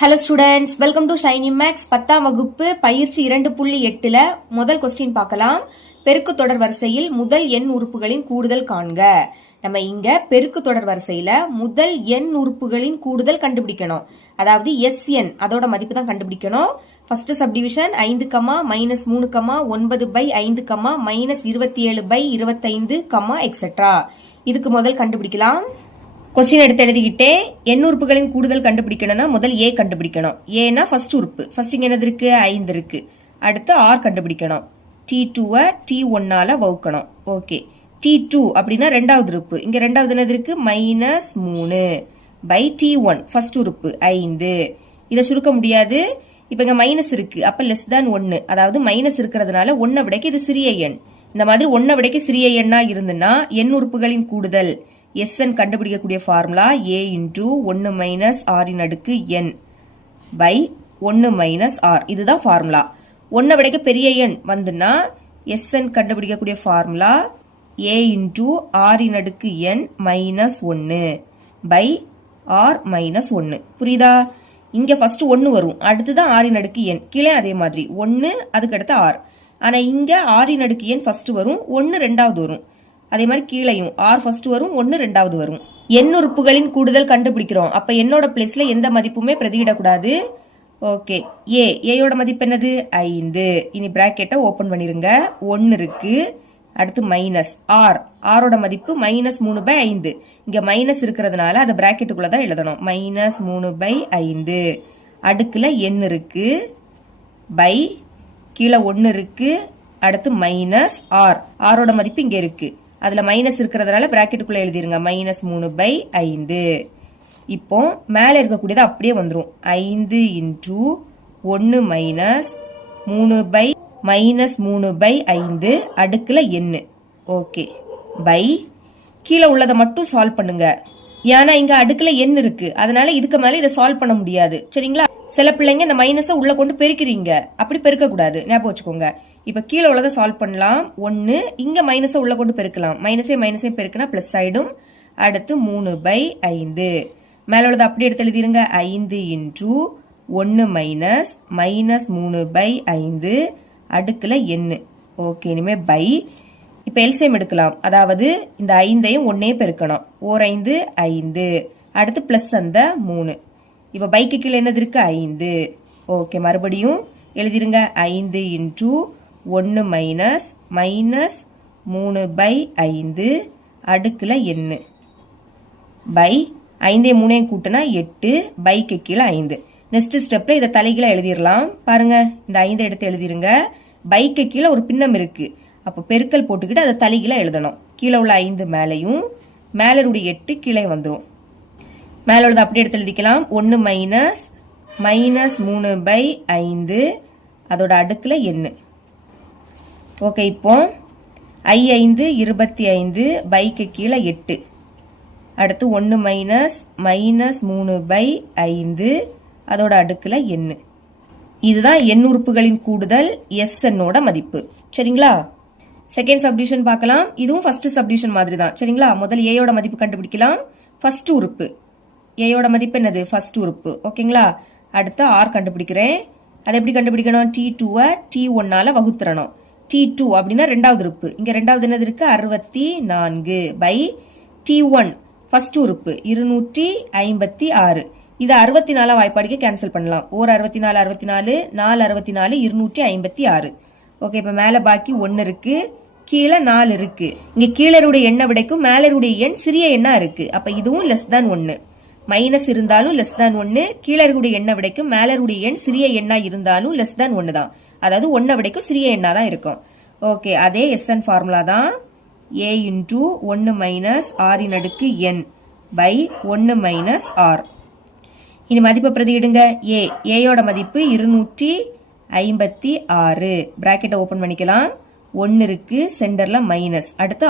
Hello students, welcome to Shiny Max. 10ஆம் வகுப்பு பயிற்சி 2.8ல முதல் கொஸ்டின் பார்க்கலாம். பெருக்கு தொடர் வரிசையில் முதல் எண் உறுப்புகளின் கூடுதல் காண்க. நம்ம இங்க பெருக்கு தொடர் வரிசையில முதல் எண் உறுப்புகளின் கூடுதல் கண்டுபிடிக்கணும். அதாவது SN அதோட மதிப்பு தான் கண்டுபிடிக்கணும். First subdivision 5, -3, 9/5, -27/25, etcetera. இதுக்கு முதல் கண்டுபிடிக்கலாம். கொஸ்டின் எடுத்து எழுதிக்கிட்டே எண் உறுப்புகளின் கூடுதல் கண்டுபிடிக்கணும்னா முதல் ஏ கண்டுபிடிக்கணும். ஏன்னா ஃபர்ஸ்ட் உறுப்பு. ஃபர்ஸ்ட் இங்க என்னது இருக்கு? 5 இருக்கு. அடுத்து ஆர் கண்டுபிடிக்கணும். T2 T1 வகுக்கணும். ஓகே, T2 அப்படின்னா ரெண்டாவது உறுப்பு. இங்க ரெண்டாவது என்னது இருக்கு? -3/T1 ஃபர்ஸ்ட் உறுப்பு 5. இதை சுருக்க முடியாது. இப்ப இங்க மைனஸ் இருக்கு, அப்ப லெஸ் தேன் 1. அதாவது மைனஸ் இருக்கிறதுனால 1 விடைக்கு இது சிறிய எண். இந்த மாதிரி 1 விடைக்கு சிறிய எண்ணா இருந்துன்னா எண் உறுப்புகளின் கூடுதல் SN கண்டுபிடிக்கக்கூடிய formula A × 1 - R n by 1 - R. இதுதான் ஃபார்முலா. 1 விடைக்கு பெரிய எண் வந்துன்னா SN கண்டுபிடிக்கக்கூடிய formula A × R n -1 by R - 1. புரியுதா? இங்க ஃபர்ஸ்ட் 1 வரும், அடுத்துதான் R n கீழே அதே மாதிரி 1, அதுக்கு அடுத்து R. ஆனா இங்க R n ஃபர்ஸ்ட் வரும், 1 ரெண்டாவது வரும். அதே மாதிரி கீழையும் R ஃபர்ஸ்ட் வரும், 1 ரெண்டாவது வரும். எண் உறுப்புகளின் கூடுதல் கண்டுபிடிக்கிறோம். அப்ப என்னோட பிளேஸ்ல எந்த மதிப்புமே பிரதியிடக்கூடாது. ஓகே, ஏயோட மதிப்பு என்னது? 5. இனி பிராக்கெட்டை ஓபன் பண்ணிருங்க. 1 இருக்கு, அடுத்து மைனஸ் ஆரோட மதிப்பு -3/5. இங்க மைனஸ் இருக்கிறதுனால அதை பிராக்கெட்டுக்குள்ள தான் எழுதணும். -3/5 அடுக்குல n இருக்கு, பை கீழே 1 இருக்கு, அடுத்து மைனஸ் ஆரோட மதிப்பு இங்க இருக்கு. அதுல மைனஸ் இருக்கிறதுனால பிராக்கெட்டுக்குள்ள எழுதிருங்க. -3/5. இப்போ மேல இருக்கக்கூடியது அப்படியே வந்துரும். 5 × 1 -3/5 அடுக்குல n. ஓகே, பை கீழே உள்ளதை மட்டும் சால்வ் பண்ணுங்க. ஏன்னா இங்க அடுக்குல n இருக்கு, அதனால இதுக்கு மேல இதை சால்வ் பண்ண முடியாது. சரிங்களா? சில பிள்ளைங்க இந்த மைனஸை உள்ள கொண்டு பெருக்கிறீங்க, அப்படி பெருக்க கூடாது, ஞாபகம் வச்சுக்கோங்க. இப்ப கீழே உள்ளதை சால்வ் பண்ணலாம். 1 இங்க மைனஸை உள்ள கொண்டு பெருக்கலாம். மைனஸே பெருக்கினா பிளஸ் ஆயிடும். அடுத்து 3/5 மேல உள்ளதை அப்படி எடுத்து எழுதிருங்க. 5 × 1 -3/5 அடுக்குல n. ஓகே, இனிமே பை இப்ப எல்சிஎம் எடுக்கலாம். அதாவது இந்த 5ஐயும் 1ஐயும் பெருக்கணும். 5 5, அடுத்து பிளஸ் அந்த 3. இப்ப பைக்கு கீழே என்னது இருக்கு? 5. ஓகே, மறுபடியும் எழுதிருங்க. 5 × 1 -3/5 அடுக்குல n பை 5 3 கூட்டினா 8, பைக்கு கீழே 5. நெக்ஸ்ட் ஸ்டெப்ல இதை தலைகீழ எழுதிடலாம். பாருங்க, இந்த 5 எடுத்து எழுதிருங்க. பைக்கு கீழே ஒரு பின்னம் இருக்கு, அப்போ பெருக்கல் போட்டுக்கிட்டு அதை தலைகீழ எழுதணும். கீழே உள்ள 5 மேலையும் மேலருடைய 8 கீழே வந்துடும். மேல உள்ளது அப்படி எடுத்து எழுதிக்கலாம். 1 -3/5 அதோட அடுக்குல n. ஓகே, இப்போ 5 25 பைக்கு கீழே 8, அடுத்து 1 -3/5 அதோட அடுக்குல n. இதுதான் எண் உறுப்புகளின் கூடுதல் SNோட மதிப்பு. சரிங்களா? செகண்ட் சப்டிவிஷன் பார்க்கலாம். இதுவும் ஃபர்ஸ்ட் சப்டிவிஷன் மாதிரி தான். சரிங்களா? முதல் ஏயோட மதிப்பு கண்டுபிடிக்கலாம். ஃபர்ஸ்ட் உறுப்பு ஏயோட மதிப்பு என்னது? ஃபர்ஸ்ட் உறுப்பு. ஓகேங்களா? அடுத்து ஆர் கண்டுபிடிக்கிறேன். அதை எப்படி கண்டுபிடிக்கணும்? T2 T1 வகுத்துறணும். T2 அப்படின்னா ரெண்டாவது உறுப்பு. இங்க ரெண்டாவது என்னது இருக்கு? 64 பை T1 ஃபர்ஸ்ட் உறுப்பு 256. இது 64 வாய்ப்பாடிக்கு கேன்சல் பண்ணலாம். 64 64, 4 64, 256. ஓகே, இப்ப மேல பாக்கி 1 இருக்கு, கீழே 4 இருக்கு. இங்க கீழருடைய எண்ணை விடைக்கும் மேலருடைய எண் சிறிய எண்ணா இருக்கு. அப்ப இதுவும் லெஸ் தேன் 1. மைனஸ் இருந்தாலும் லெஸ் தேன் 1, கீழருடைய எண்ணை விடைக்கும் மேலருடைய எண் சிறிய எண்ணா இருந்தாலும் லெஸ் தேன் 1 தான். அதாவது 1 விடைக்கும் சிறிய எண்ணா தான் இருக்கும். ஓகே, அதே SN ஃபார்முலா தான். A × 1 -R n by 1 - R. இனி மதிப்பை பிரதியிடுங்க. ஏயோட மதிப்பு 256. பிராக்கெட்டை ஓபன் பண்ணிக்கலாம். 1 இருக்கு, சென்டர்ல மைனஸ், அடுத்து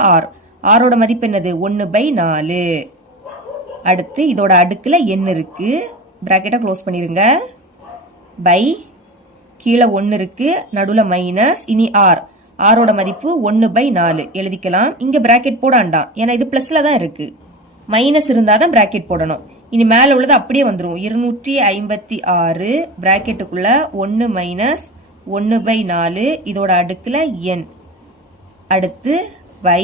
ஆரோட மதிப்பு என்னது? 1/4. அடுத்து இதோட அடுக்குல n இருக்கு, பிராக்கெட்டை க்ளோஸ் பண்ணிருங்க. பை கீழே 1 இருக்கு, நடுவுல மைனஸ், இனி ஆரோட மதிப்பு 1/4 எழுதிக்கலாம். இங்க பிராக்கெட் போடாண்டாம், ஏன்னா இது பிளஸ்ல தான் இருக்கு. மைனஸ் இருந்தாதான் பிராக்கெட் போடணும். இனி மேலே உள்ளது அப்படியே வந்துடும் 256 பிராக்கெட்டுக்குள்ள 1 மைனஸ் 1/4 இதோட அடுக்கில் n அடுத்து பை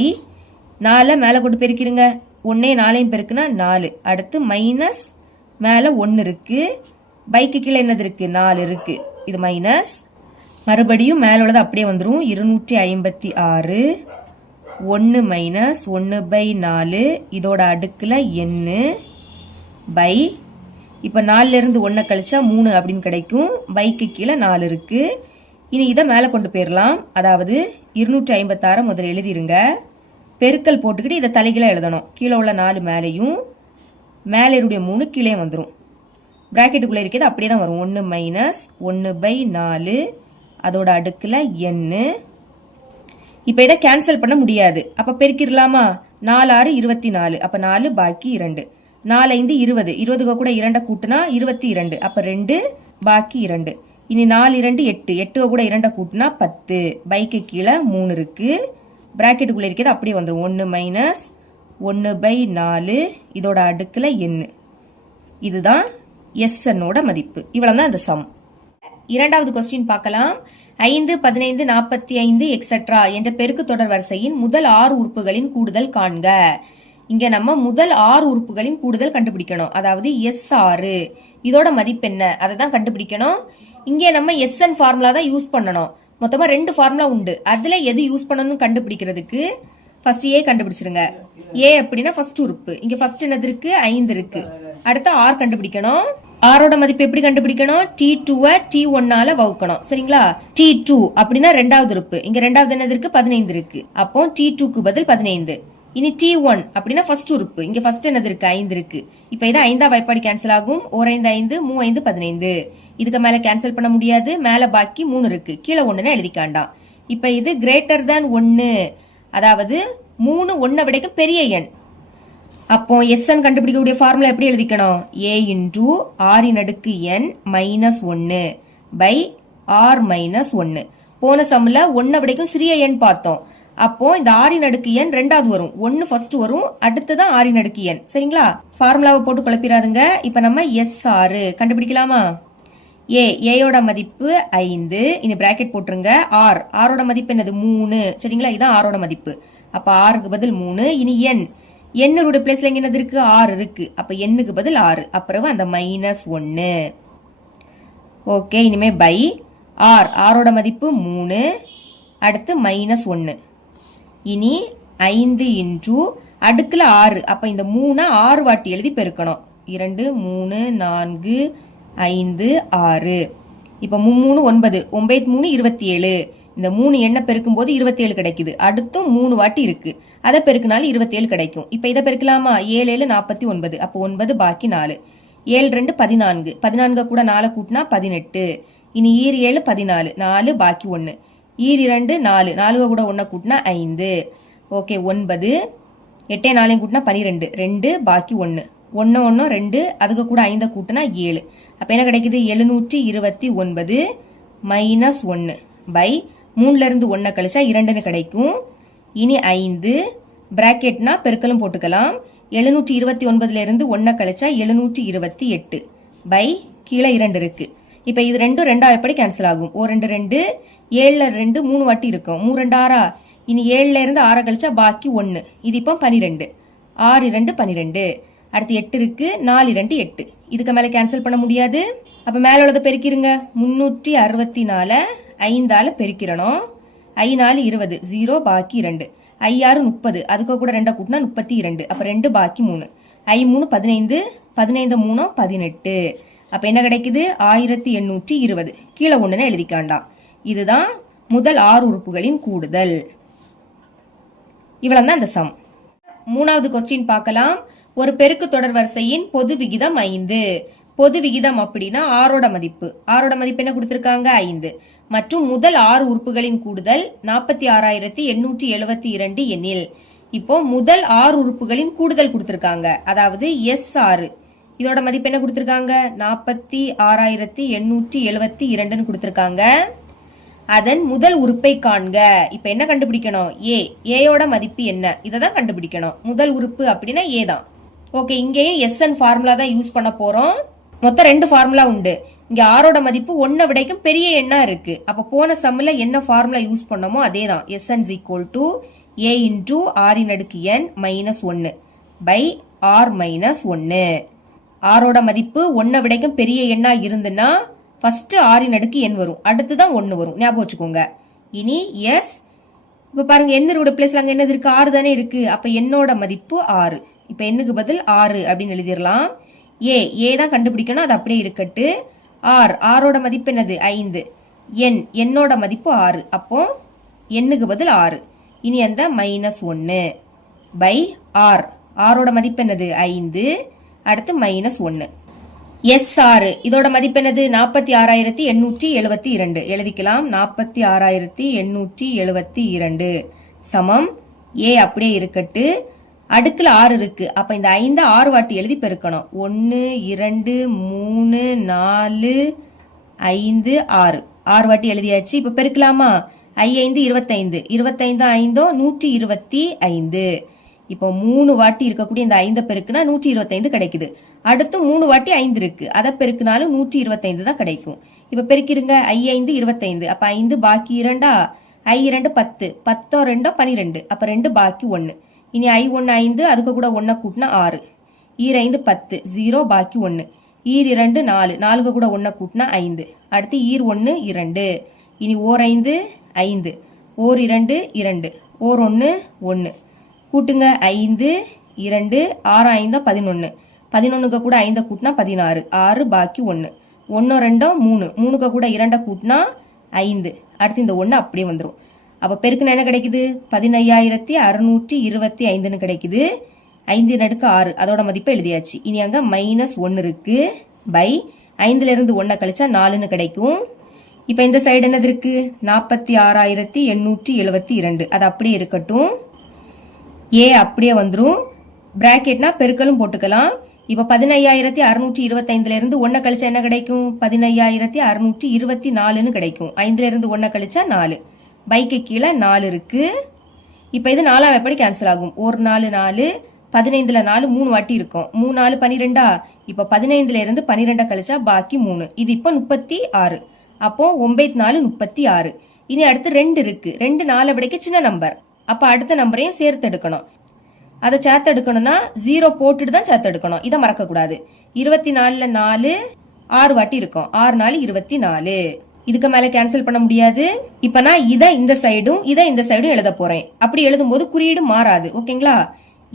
4 மேலே கொண்டு பெருக்கிருங்க 1 4 பெருக்குனா 4 அடுத்து மைனஸ் மேலே 1 இருக்கு பைக்கு கீழே என்னது இருக்கு 4 இருக்கு இது மைனஸ் மறுபடியும் மேலே உள்ளது அப்படியே வந்துடும் 256 1 மைனஸ் 1/4 இதோட அடுக்கில் n பை இப்போ 4லேருந்து 1 கழிச்சா 3 அப்படின்னு கிடைக்கும் பைக்கு கீழே 4 இருக்கு இனி இதை மேலே கொண்டு போயிடலாம் அதாவது 256 முதல்ல எழுதிருங்க பெருக்கல் போட்டுக்கிட்டு இதை தலைகீழாக எழுதணும் கீழே உள்ள 4 மேலேயும் மேலே இருடைய 3 கீழே வந்துடும் பிராக்கெட்டுக்குள்ளே இருக்கிறது அப்படியே தான் வரும் 1 மைனஸ் 1/4 அதோட அடுக்கில் n இப்போ இதை கேன்சல் பண்ண முடியாது அப்போ பெருக்கிடலாமா 4 6 24 அப்போ 4 பாக்கி 2 4 5 20 20 கூட 2 கூட்டினா 22 அப்போ 2 பாக்கி 2 இனி 4 2 8 8 கூட 2 கூட்டினா 10 பைக்கு கீழே 3 இருக்கு பிராக்கெட்டுக்குள்ளே இருக்கிறது அப்படியே வந்துடும் 1 மைனஸ் 1/4 இதோட அடுக்கில் n இதுதான் SNோட மதிப்பு இவ்வளவு தான் இந்த சம் இரண்டாவது கொஸ்டின் பார்க்கலாம் 5 15 45 எக்ஸெட்ரா என்ற பெருக்கு தொடர் வரிசையின் முதல் 6 உறுப்புகளின் கூடுதல் காண்க இங்க நம்ம முதல் 6 உறுப்புகளின் கூடுதல் கண்டுபிடிக்கணும் அதாவது S6 இதோட மதிப்பு என்ன அதை தான் கண்டுபிடிக்கணும் இங்கே நம்ம SN ஃபார்முலா தான் யூஸ் பண்ணணும் மொத்தமா 2 ஃபார்முலா உண்டு அதுல எது யூஸ் பண்ணணும்னு கண்டுபிடிக்கிறதுக்கு ஃபர்ஸ்ட் A கண்டுபிடிச்சிருங்க A அப்படின்னா ஃபர்ஸ்ட் உறுப்பு இங்க ஃபர்ஸ்ட் என்னது இருக்கு 5 இருக்கு அடுத்து R கண்டுபிடிக்கணும் ஆரோட மதிப்பு எப்படி கண்டுபிடிக்கணும் T2 T1 வகுக்கணும் சரிங்களா T2 அப்படின்னா ரெண்டாவது உறுப்பு இங்க ரெண்டாவது என்னது இருக்கு 15 இருக்கு அப்போ T2க்கு பதில் 15 இனி T1 அப்படின்னா ஃபர்ஸ்ட் உறுப்பு இங்க ஃபர்ஸ்ட் என்னது இருக்கு 5 இருக்கு இப்போ இது 5ஆ வாய்ப்பாடு கேன்சல் ஆகும் 1 5 5 3 5 15 இதுக்கு மேல கேன்சல் பண்ண முடியாது மேல பாக்கி 3 இருக்கு கீழே 1ன்னு எழுதிக்காண்டாம் இப்போ இது கிரேட்டர் than 1 அதாவது 3 1 விடைக்கும் பெரிய எண் அப்போ SN கண்டுபிடிக்கக்கூடிய ஃபார்முலா எப்படி எழுதிக்கணும் A இன்டூ R இன் அடுக்கு n minus 1 by R minus 1 போன சம்ல 1 விடைக்கும் சிறிய எண் பார்த்தோம் அப்போ இந்த R இன் அடுக்கு n ரெண்டாவது வரும் 1 ஃபர்ஸ்ட் வரும் அடுத்துதான் R இன் அடுக்கு n சரிங்களா ஃபார்முலாவை போட்டு குழப்பிடாதுங்க இப்போ நம்ம S6 கண்டுபிடிக்கலாமா ஏயோட மதிப்பு 5 இனி பிராக்கெட் போட்டுருங்க ஆரோட மதிப்பு என்னது 3 சரிங்களா இதான் ஆரோட மதிப்பு அப்ப ஆறுக்கு பதில் 3 இனி என்னோட பிளேஸ்ல எங்க என்னது இருக்கு 6 இருக்கு அப்ப என்னுக்கு பதில் 6 அப்புறம் அந்த மைனஸ் 1 ஓகே இனிமே பை ஆரோட மதிப்பு 3 அடுத்து மைனஸ் 1 இனி 5 இன்டூ அடுக்குல 6 அப்ப இந்த 3 6 வாட்டி எழுதி பெருக்கணும் 2 3 4 5 6 இப்ப 3 9 9 3 27 இந்த 3 எண்ணை பெருக்கும் போது 27 கிடைக்குது அடுத்தும் 3 வாட்டி இருக்கு அதை பெருக்கினாலும் 27 கிடைக்கும் இப்ப இதை பெருக்கலாமா 7 7 49 அப்போ 9 பாக்கி 4 7 2 14 14 கூட 4 கூட்டினா 18 இனி 7 14 4 பாக்கி 1 2 4 4 கூட 1 கூட்டினா 5 ஓகே 9 8 4 கூட்டினா 12 2 பாக்கி 1 1 1 2 அதுக்கு கூட 5 கூட்டினா 7 அப்ப என்ன கிடைக்குது 729 மைனஸ் 1 பை 3ல இருந்து 1 கழிச்சா 2ன்னு கிடைக்கும் இனி 5 பிராக்கெட்னா பெருக்கலும் போட்டுக்கலாம் 729ல இருந்து 1 கழிச்சா 728 பை கீழே 2 இருக்கு இப்ப இது ரெண்டும் ரெண்டாவது எப்படி கேன்சல் ஆகும் 2 2 7ல 2 3 வாட்டி இருக்கும் 3 2 6 இனி 7ல இருந்து 6 கழிச்சா பாக்கி 1 இது இப்போ 12 6 2 12 அடுத்து 8 இருக்கு 4 2 8 இதுக்கு மேல கேன்சல் பண்ண முடியாது அப்ப மேல உள்ளதை பெருக்கிருங்க 364 5ஆல பெருக்கிறணும் 5 4 20 0 பாக்கி 2 5 6 30 அதுக்கு கூட 2 கூட்டினா 32 அப்ப 2 பாக்கி 3 5 3 15 15 3 18 அப்ப என்ன கிடைக்குது 1820 கீழே 1ன்னு எழுதிக்காண்டாம் இதுதான் முதல் 6 உறுப்புகளின் கூடுதல் இவ்வளவுதான் இந்த சம் மூணாவது கொஸ்டின் பார்க்கலாம் ஒரு பெருக்கு தொடர் வரிசையின் பொது விகிதம் 5 பொது விகிதம் அப்படின்னா ஆரோட மதிப்பு என்ன கொடுத்திருக்காங்க 5 மற்றும் முதல் 6 உறுப்புகளின் கூடுதல் 46872 எண்ணில் இப்போ முதல் 6 உறுப்புகளின் கூடுதல் கொடுத்திருக்காங்க அதாவது S6 இதோட மதிப்பு என்ன கொடுத்திருக்காங்க 46872 கொடுத்திருக்காங்க அதன் முதல் உறுப்பை காண்க இப்ப என்ன கண்டுபிடிக்கணும் ஏயோட மதிப்பு என்ன இதை தான் கண்டுபிடிக்கணும் முதல் உறுப்பு அப்படின்னா ஏ தான் ஓகே, இங்கேயும் எஸ்என் ஃபார்முலா தான் யூஸ் பண்ண போறோம். மொத்தம் 2 ஃபார்முலா உண்டு. இங்க ஆரோட மதிப்பு 1 விடைக்கும் பெரிய எண்ணா இருக்கு. அப்ப போன சம்மில் என்ன ஃபார்முலா யூஸ் பண்ணமோ அதே தான். SN equal to A into ஆரின் அடுக்கு என் மைனஸ் 1 பை ஆர் மைனஸ் 1. ஆரோட மதிப்பு 1 விடைக்கும் பெரிய எண்ணா இருந்துன்னா ஃபர்ஸ்ட் ஆரின் அடுக்கு என் வரும், அடுத்துதான் 1 வரும். ஞாபகம் வச்சுக்கோங்க. இனி எஸ், இப்ப பாருங்க என்னோட பிளேஸ்ல அங்க என்னது இருக்கு, 6 தானே இருக்கு. அப்ப என்னோட மதிப்பு 6. இப்ப எண்ணுக்கு பதில் 6 அப்படின்னு எழுதிடலாம். ஏ தான் கண்டுபிடிக்கணும், அது அப்படியே இருக்கட்டு. ஆரோட மதிப்பு என்னது 5. என்னோட மதிப்பு 6. அப்போ எண்ணுக்கு பதில் 6. இனி அந்த மைனஸ் 1 பை ஆரோட மதிப்பு என்னது 5. அடுத்து மைனஸ் 1. S6 இதோட மதிப்பு என்னது 46,872. எழுதிக்கலாம். 46,872 சமம் ஏ அப்படியே இருக்கட்டு. அடுக்குல 6 இருக்கு. அப்ப இந்த 5 6 வாட்டி எழுதி பெருக்கணும். 1 2 3 4 5 6 6 வாட்டி எழுதியாச்சு. இப்ப பெருக்கலாமா? 5 25 25 5 125. இப்போ 3 வாட்டி இருக்கக்கூடிய இந்த 5 பெருக்குனா 125 கிடைக்குது. அடுத்து 3 வாட்டி 5 இருக்கு, அதை பெருக்குனாலும் 125 தான் கிடைக்கும். இப்ப பெருக்கிருங்க. 5 25. அப்ப 5 பாக்கி 2, I2 10, 10 2 12. அப்ப 2 பாக்கி 1. இனி I1 5, அதுக்கு கூட 1 கூட்டினா 6. 5 10, 0 பாக்கி 1. 2 4, 4 கூட 1 கூட்டினா 5. அடுத்து 1 2. இனி ஓர் 5 5, ஓர் 2 2, ஓர் 1 1. கூட்டுங்க. 5 2 6 5 11. 11க்கு கூட 5 கூட்டினா 16. 6 பாக்கி 1. 1 2 3, 3க்கு கூட 2 கூட்டினா 5. அடுத்து இந்த 1 அப்படியே வந்துடும். அப்ப பெருக்குனா என்ன கிடைக்குது? 15,625 கிடைக்குது. 5 அடுக்கு 6 அதோட மதிப்பை எழுதியாச்சு. இனி அங்க மைனஸ் 1 இருக்கு பை 5ல இருந்து 1 கழிச்சா 4 கிடைக்கும். இப்ப இந்த சைடு என்னது இருக்கு? 46,872. அது அப்படியே இருக்கட்டும். ஏ அப்படியே வந்துடும். பிராக்கெட்னா பெருக்கலும் போட்டுக்கலாம். இப்ப 15,625ல இருந்து 1 கழிச்சா என்ன கிடைக்கும்? 15,624 கிடைக்கும். 5ல இருந்து 1 கழிச்சா 4. பைக்கு கீழே 4 இருக்கு. இப்ப இது 4ஆம் எப்படி கேன்சல் ஆகும்? ஒரு 4 4, 15ல 4 3 வாட்டி இருக்கும். 3 4 12. இப்ப 15ல இருந்து 12 கழிச்சா பாக்கி 3. இது இப்ப 36. அப்போ 9 4 36. இனி அடுத்து 2 இருக்கு. 2 4 விடைக்கு சின்ன நம்பர். அப்ப அடுத்த நம்பரையும் சேர்த்து எடுக்கணும். அதை சேர்த்து எடுக்கணும்னா 0 போட்டுட்டு தான் சேர்த்து எடுக்கணும். இதை மறக்க கூடாது. 24ல 4 6 வாட்டி இருக்கும். 6 4 24. இதுக்கு மேல கேன்சல் பண்ண முடியாது. இப்ப நான் இதை இந்த சைடும் இதை இந்த சைடும் எழுத போறேன். அப்படி எழுதும் போது குறியீடு மாறாது. ஓகேங்களா?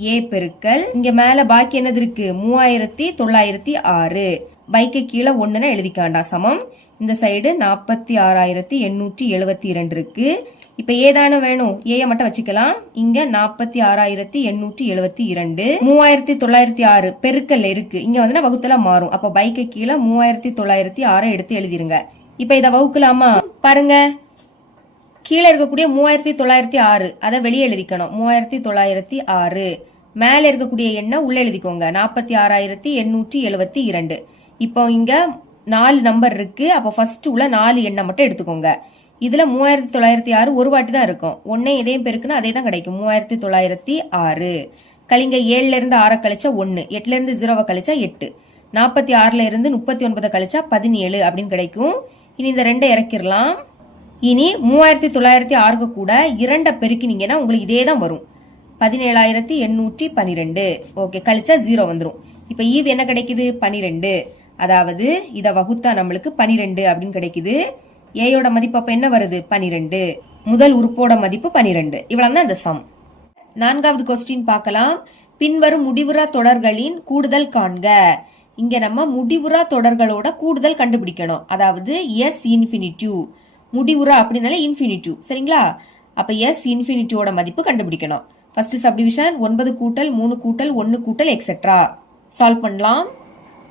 ஏ பெருக்கல் இங்க மேல பாக்கி என்னது இருக்கு? 3906. பைக்கு கீழே 1ன்னு எழுதிக்காண்டா சமம். இந்த சைடு 46,872 இருக்கு. இப்ப ஏதானு வேணும்? ஏய மட்டும் வச்சுக்கலாம். இங்க 46,872 3906 பெருக்கல் இருக்கு. இங்க வந்து வகுத்தல மாறும். அப்ப பைக்கு கீழே 3906 எடுத்து எழுதிருங்க. இப்ப இத வகுக்கலாமா? பாருங்க, கீழே இருக்கக்கூடிய 3906 அதை வெளியே எழுதிக்கணும். 3906 மேல இருக்கக்கூடிய எண்ணை உள்ள எழுதிக்கோங்க. 46,872. இப்போ இங்க 4 நம்பர் இருக்கு. அப்ப ஃபர்ஸ்ட் உள்ள 4 எண்ணை மட்டும் எடுத்துக்கோங்க. இதுல 3906 ஒரு வாட்டி தான் இருக்கும். ஒன்னே இதையும் பெருக்குன்னா அதே தான் கிடைக்கும். 3906 கழிங்க. 7ல இருந்து 6 கழிச்சா 1, 8ல இருந்து 0 கழிச்சா 8, 46ல இருந்து 39 கழிச்சா 17 அப்படின்னு கிடைக்கும். இனி இந்த 2 இறக்கிடலாம். இனி 3906 கூட 2 பெருக்கினீங்கன்னா உங்களுக்கு இதே தான் வரும். 17,812. ஓகே, கழிச்சா 0 வந்துடும். இப்ப ஈவ் என்ன கிடைக்குது? 12. அதாவது இத வகுத்தா நம்மளுக்கு 12 அப்படின்னு கிடைக்குது. ஏயோட மதிப்பு அப்ப என்ன வருது? 12. முதல் உறுப்போட மதிப்பு 12. இவ்வளவுதான் இந்த சம். 4வது கொஸ்டின் பார்க்கலாம். பின்வரும் முடிவுறா தொடர்களின் கூடுதல் காண்க. இங்க நம்ம முடிவுறா தொடர்களோட கூடுதல் கண்டுபிடிக்கணும். அதாவது எஸ் இன்ஃபினிட்டிவ். முடிவுறா அப்படின்னாலே இன்ஃபினிட்டிவ். சரிங்களா? அப்ப எஸ் இன்ஃபினிட்டியோட மதிப்பு கண்டுபிடிக்கணும். ஃபர்ஸ்ட் சப்டிவிஷன் 9 கூட்டல் 3 கூட்டல் 1 கூட்டல் எக்ஸெட்ரா சால்வ் பண்ணலாம்.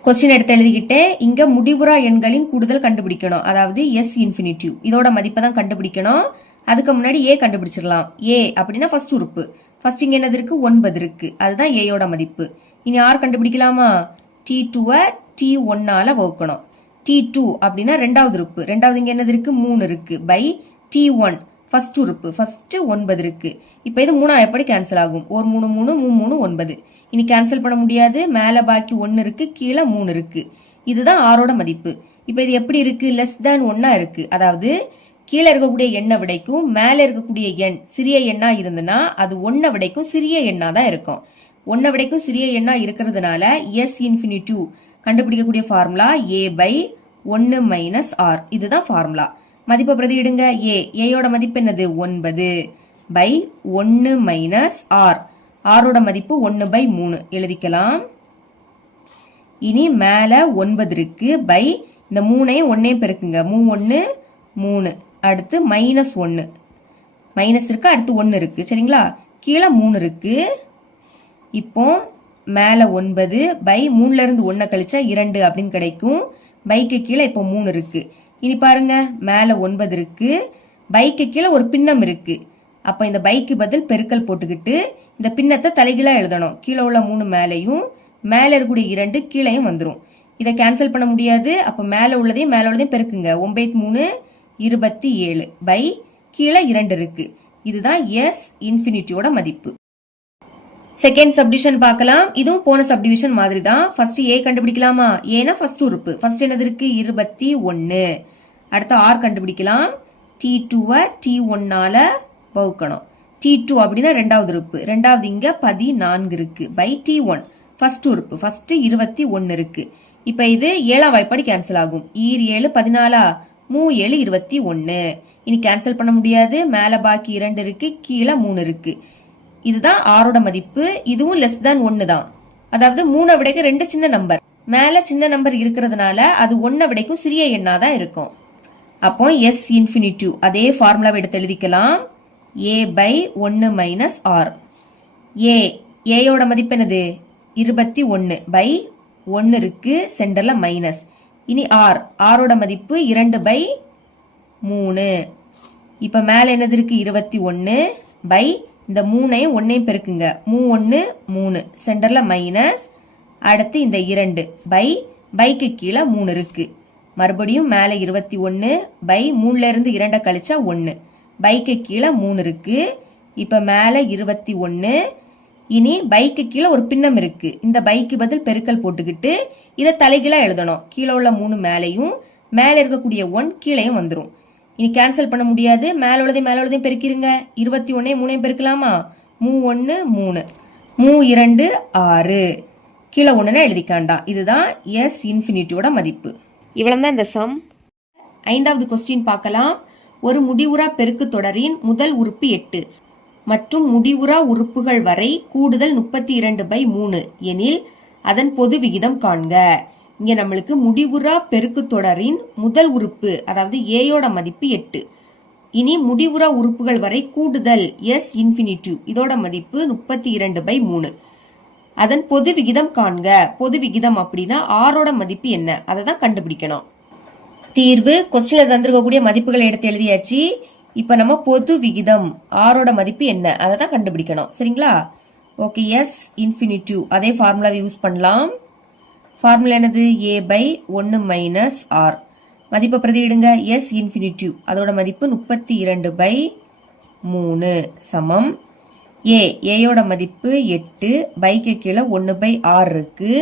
கொஸ்டின் எடுத்து எழுதிக்கிட்டு இங்க முடிவுறா எண்களின் கூடுதல் கண்டுபிடிக்கணும். அதாவது எஸ் இன்ஃபினிட்டிவ் இதோட மதிப்பை தான் கண்டுபிடிக்கணும். அதுக்கு முன்னாடி ஏ கண்டுபிடிச்சிடலாம். ஏ அப்படின்னா ஃபர்ஸ்ட் உறுப்பு. ஃபர்ஸ்ட் இங்க என்னது இருக்கு? 9 இருக்கு. அதுதான் ஏயோட மதிப்பு. இனி ஆர் கண்டுபிடிக்கலாமா? T2 T1 வகுக்கணும். T2 அப்படின்னா ரெண்டாவது உறுப்பு. ரெண்டாவது இங்க என்னது இருக்கு? 3 இருக்கு. பை T1 ஃபர்ஸ்ட் உறுப்பு. ஃபர்ஸ்ட் 9 இருக்கு. இப்ப இது 3 எப்படி கேன்சல் ஆகும்? ஒரு 3 3 3 3 9. இனி கேன்சல் பண்ண முடியாது. மேலே பாக்கி 1 இருக்கு, கீழே 3 இருக்கு. இதுதான் ஆரோட மதிப்பு. இப்போ இது எப்படி இருக்கு? லெஸ் தேன் 1 இருக்கு. அதாவது கீழே இருக்கக்கூடிய எண்ணை விடைக்கும் மேலே இருக்கக்கூடிய எண் சிறிய எண்ணா இருந்ததுன்னா அது 1 விடைக்கும் சிறிய எண்ணா தான் இருக்கும். 1 விடைக்கும் சிறிய எண்ணா இருக்கிறதுனால எஸ் இன்ஃபினிட்டிவ் கண்டுபிடிக்கக்கூடிய formula a by 1 minus R. இதுதான் ஃபார்முலா. மதிப்பை பிரதியிடுங்க. ஏயோட மதிப்பு என்னது? 9 பை 1 மைனஸ் ஆர். ஆரோட மதிப்பு 1 பை 3 எழுதிக்கலாம். இனி மேலே 9 இருக்கு பை இந்த 3ஐயும் 1ஐயும் பெருக்குங்க. 3 3 அடுத்து மைனஸ் 1 மைனஸ் இருக்கு, அடுத்து 1 இருக்கு. சரிங்களா? கீழே 3 இருக்கு. இப்போ மேலே 9 பை 3ல இருந்து 1 கழிச்சா 2 அப்படின்னு கிடைக்கும். பைக்கு கீழே இப்போ 3 இருக்கு. இனி பாருங்க, மேலே 9 இருக்கு, பைக்கு கீழே ஒரு பின்னம் இருக்கு. அப்போ இந்த பைக்கு பதில் பெருக்கல் போட்டுக்கிட்டு இந்த பின்னத்தை தலைகீழா எழுதணும். கீழே உள்ள 3 மேலையும் மேலே இருக்கக்கூடிய 2 கீழையும் வந்துடும். இதை கேன்சல் பண்ண முடியாது. அப்போ மேலே உள்ளதையும் பெருக்குங்க. 9 3 27 பை கீழே 2 இருக்கு. இதுதான் எஸ் இன்ஃபினிட்டியோட மதிப்பு. செகண்ட் சப்டிவிஷன் பார்க்கலாம். இதுவும் போன சப்டிவிஷன் மாதிரி தான். ஃபர்ஸ்ட் ஏ கண்டுபிடிக்கலாமா? ஏனா ஃபர்ஸ்ட் உறுப்பு. ஃபர்ஸ்ட் என்னது இருக்கு? 21. அடுத்து ஆர் கண்டுபிடிக்கலாம். T2 T1 வகுக்கணும். T2 அப்படின்னா ரெண்டாவது உறுப்பு. ரெண்டாவது இங்க 14 இருக்கு பை T1 ஃபர்ஸ்ட் உறுப்பு. ஃபர்ஸ்ட் 21 இருக்கு. இப்ப இது 7ஆம் வாய்ப்பாடு கேன்சல் ஆகும். 7 14 7 21. இனி கேன்சல் பண்ண முடியாது. மேல பாக்கி 2 இருக்கு, கீழே 3 இருக்கு. இதுதான் ஆரோட மதிப்பு. இதுவும் லெஸ் தேன் 1 தான். அதாவது 3 விடைக்கு 2 சின்ன நம்பர், மேல சின்ன நம்பர் இருக்கிறதுனால அது 1 விடைக்கும் சிறிய எண்ணா தான் இருக்கும். அப்போ எஸ் இன்ஃபினிட்டிவ் அதே ஃபார்முலாவை எடுத்து எழுதிக்கலாம். a by 1 minus r. ஏயோட மதிப்பு என்னது? 21 பை 1 இருக்கு, சென்டர்ல மைனஸ். இனி ஆரோட மதிப்பு 2 பை 3. இப்ப மேல என்னது இருக்கு? 21 பை இந்த 3ஐயும் 1ஐயும் பெருக்குங்க. 3 3 சென்டர்ல மைனஸ். அடுத்து இந்த 2 பை பைக்கு கீழே 3 இருக்கு. மறுபடியும் மேல 21 பை 3ல இருந்து 2 கழிச்சா 1. பைக்கு கீழே 3 இருக்கு. இப்ப மேல 21. இனி பைக்கு கீழே ஒரு பின்னம் இருக்கு. இந்த பைக்கு பதில் பெருக்கல் போட்டுக்கிட்டு இதை தலைகீழா எழுதணும். கீழே உள்ள 3 மேலையும் மேல இருக்கக்கூடிய 1 கீழையும் வந்துடும். இனி கேன்சல் பண்ண முடியாது. மேல உள்ளதையும் பெருக்கிருங்க. 21 3ஐயும் பெருக்கலாமா? 3 1 3 2 6. கீழே 1 எழுதிக்காண்டா. இதுதான் எஸ் இன்ஃபினிட்டியோட மதிப்பு. இவ்வளவுதான் இந்த சம். 5வது கொஸ்டின் பார்க்கலாம். ஒரு முடிவுறா பெருக்கு தொடரின் முதல் உறுப்பு 8 மற்றும் முடிவுறா உறுப்புகள் வரை கூடுதல் 32/3 எனில் அதன் பொது விகிதம் காண்க. இங்க நம்மளுக்கு முடிவுறா பெருக்கு தொடரின் முதல் உறுப்பு அதாவது ஏயோட மதிப்பு 8. இனி முடிவுறா உறுப்புகள் வரை கூடுதல் எஸ் இன்ஃபினிட்டிவ் இதோட மதிப்பு 32/3. அதன் பொது விகிதம் காண்க. பொது விகிதம் அப்படின்னா ஆரோட மதிப்பு என்ன அதை தான் கண்டுபிடிக்கணும். தீர்வு கொஸ்டின்ல தந்திருக்கக்கூடிய மதிப்புகளை எடுத்து எழுதியாச்சு. இப்ப நம்ம பொது விகிதம் ஆரோட மதிப்பு என்ன அதை தான் கண்டுபிடிக்கணும். சரிங்களா? ஓகே, எஸ் இன்ஃபினிட்டிவ் அதே ஃபார்முலாவை யூஸ் பண்ணலாம். ஃபார்முலா என்னது? a by 1 minus R. மதிப்பை பிரதியிடுங்க. எஸ் இன்ஃபினிட்டிவ் அதோட மதிப்பு 32/3 சமம் ஏயோட மதிப்பு 8 பைக்கு கீழே 1/6 இருக்கு.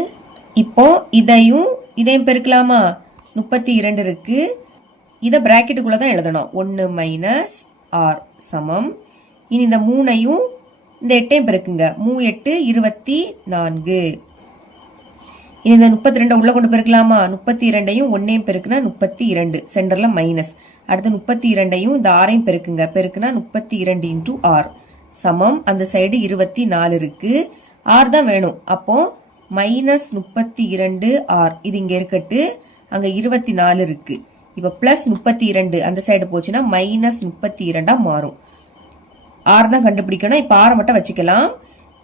இப்போ இதையும் பெருக்கலாமா? 32 இருக்கு. இதை பிராக்கெட்டுக்குள்ள தான் எழுதணும். 1 மைனஸ் ஆர் சமம். இனி இந்த 3ஐயும் இந்த 8ஐயும் பெருக்குங்க. 3 8 24. இனி இந்த 32 உள்ள கொண்டு பெருக்கலாமா? 32ஐயும் 1ஐயும் பெருக்குனா 32 சென்டர்ல மைனஸ். அடுத்து 32ஐயும் இந்த 6ஐயும் பெருக்குங்க. பெருக்குனா 32 இன்டூ ஆர் சமம். அந்த சைடு 24 இருக்கு. ஆர் தான் வேணும். அப்போ மைனஸ் 32 ஆர் இது இங்க இருக்கட்டு. அங்க 24 இருக்கு. இப்ப பிளஸ் 32 அந்த சைடு போச்சுன்னா மைனஸ் 32 மாறும். ஆர் தான் கண்டுபிடிக்கணும். இப்ப ஆரை மட்டும் வச்சுக்கலாம்.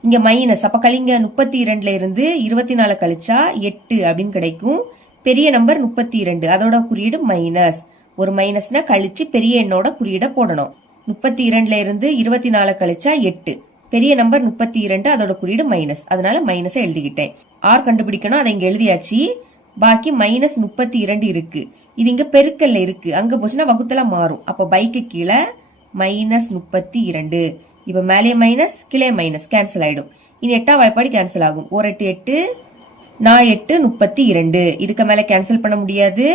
இங்க மைனஸ் அப்ப கழிங்க. 32ல இருந்து 24 கழிச்சா 8 அப்படின்னு கிடைக்கும். பெரிய நம்பர் 32 அதோட குறியீடு மைனஸ். ஒரு மைனஸ்னா கழிச்சு பெரிய எண்ணோட குறியீட போடணும். 32ல இருந்து 24 கழிச்சா 8. பெரிய நம்பர் 32 அதோட குறியீடு மைனஸ். அதனால மைனஸ் எழுதிக்கிட்டேன். ஆர் கண்டுபிடிக்கணும். அதை இங்க எழுதியாச்சு. பாக்கி மைனஸ் 32 இருக்கு. இது இங்க பெருக்கல்ல இருக்கு. அங்க போச்சுன்னா வகுத்தல மாறும். அப்ப பைக்கு கீழே மைனஸ் 32. இப்ப மேலே மைனஸ் கீழே மைனஸ் கேன்சல் ஆயிடும். இனி 8ஆம் வாய்ப்பாடு கேன்சல் ஆகும். 1 8 8, 4 8 32. இதுக்கு மேல கேன்சல் பண்ண முடியாது.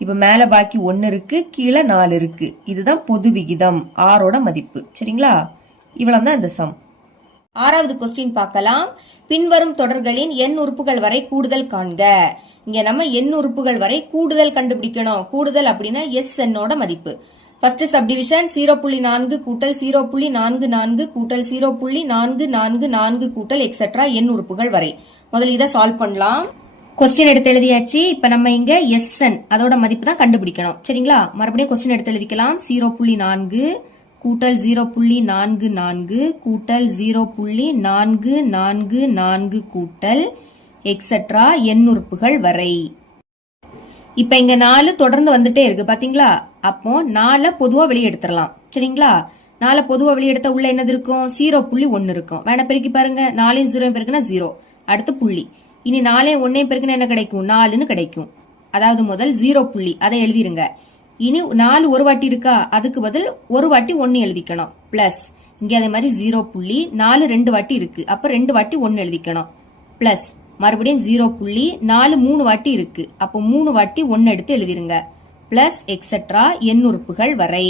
இப்ப மேல பாக்கி 1 இருக்கு, கீழே 4 இருக்கு. இதுதான் பொது விகிதம் ஆரோட மதிப்பு. சரிங்களா? இவ்வளவுதான் இந்த சம். 6வது கொஸ்டின் பார்க்கலாம். பின்வரும் தொடர்களின் எண் உறுப்புகள் வரை கூடுதல் காண்க. இங்க நம்ம எண் உறுப்புகள் வரை கூடுதல் கண்டுபிடிக்கணும். கூடுதல் அப்படின்னா எஸ் எண்ணோட மதிப்பு. ஃபர்ஸ்ட் சப்டிவிஷன் 0.4 கூட்டல் 0.44 கூட்டல் 0.444 கூட்டல் எக்ஸெட்ரா எண் உறுப்புகள் வரை. முதல்ல இதை சால்வ் பண்ணலாம். கொஸ்டின் எடுத்து எழுதியாச்சு. இப்ப நம்ம இங்க எஸ்என் அதோட மதிப்பு தான் கண்டுபிடிக்கணும். சரிங்களா? மறுபடியும் கொஸ்டின் எடுத்து எழுதிக்கலாம். 0.4 கூட்டல் 0.44 கூட்டல் 0.444 கூட்டல் எக்ஸெட்ரா எண் உறுப்புகள் வரை. இப்ப இங்க 4 தொடர்ந்து வந்துட்டே இருக்கு பாத்தீங்களா? அப்போ 4 பொதுவா வெளியே எடுத்துடலாம். சரிங்களா? 4 பொதுவா வெளியே எடுத்த உள்ள என்னது இருக்கும்? 0.1 இருக்கும். வேணா பெருக்கி பாருங்க. 4 0 பெருக்குனா 0. அடுத்து புள்ளி. இனி 4 1 பெருக்குனா என்ன கிடைக்கும்? 4ன்னு கிடைக்கும். அதாவது முதல் 0 புள்ளி அதை எழுதிருங்க. இனி 4 ஒரு வாட்டி இருக்கா? அதுக்கு பதில் ஒரு வாட்டி 1 எழுதிக்கணும். பிளஸ் இங்க அதே மாதிரி 0 புள்ளி 4 2 வாட்டி இருக்கு. அப்ப 2 வாட்டி 1 எழுதிக்கணும். பிளஸ் மறுபடியும் 0 புள்ளி 4 3 வாட்டி இருக்கு. அப்போ 3 வாட்டி 1 எடுத்து எழுதிருங்க. பிளஸ் எக்ஸெட்ரா எண் உறுப்புகள் வரை.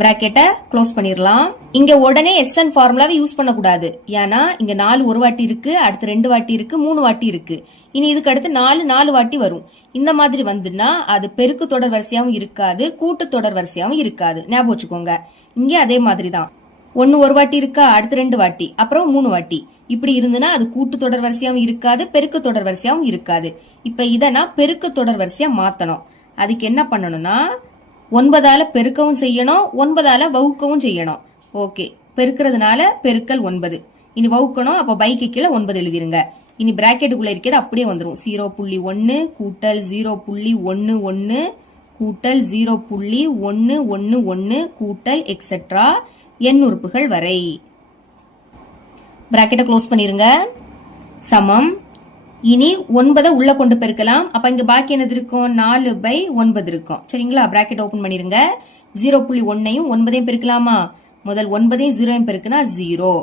பிராக்கெட்டை க்ளோஸ் பண்ணிடலாம். இங்க உடனே எஸ்என் ஃபார்முலாவை யூஸ் பண்ணக்கூடாது. ஏன்னா இங்க 4 ஒரு வாட்டி இருக்கு, அடுத்து 2 வாட்டி இருக்கு, 3 வாட்டி இருக்கு. இனி இதுக்கு அடுத்து 4 வாட்டி வரும். இந்த மாதிரி வந்துன்னா அது பெருக்கு தொடர் வரிசையாவும் இருக்காது, கூட்டு தொடர் வரிசையாவும் இருக்காது. ஞாபகம் வச்சுக்கோங்க. இங்க அதே மாதிரி தான். 1 ஒரு வாட்டி இருக்கா, அடுத்து 2 வாட்டி, அப்புறம் 3 வாட்டி. இப்படி இருந்துன்னா அது கூட்டு தொடர் வரிசையாவும் இருக்காது, பெருக்கு தொடர் வரிசையாவும் இருக்காது. இப்ப இதை நான் பெருக்கு தொடர் வரிசையா மாத்தணும். அதுக்கு என்ன பண்ணணும்னா 9ஆல பெருக்கவும் செய்யணும், 9ஆல வகுக்கவும் செய்யணும். ஓகே, பெருக்கிறதுனால பெருக்கல் 9. இனி வகுக்கணும், அப்ப பைக்கு கீழே 9 எழுதிருங்க. இனி பிராக்கெட்டுக்குள்ள இருக்கிறது அப்படியே வந்துடும். 0.1 கூட்டல் 0.11 கூட்டல் 0.111 கூட்டல் எக்ஸெட்ரா எண் உறுப்புகள் வரை. பிராக்கெட்டை க்ளோஸ் பண்ணிருங்க. சமம். இனி 9 உள்ள கொண்டு பெருக்கலாம். அப்ப இங்க பாக்கி என்னது இருக்கும்? 4/9 இருக்கும். சரிங்களா? பிராக்கெட் ஓபன் பண்ணிருங்க. 0.1ஐயும் 9ஐயும் பெருக்கலாமா? முதல் 9ஐயும் 0ஐயும் பெருக்குனா 0.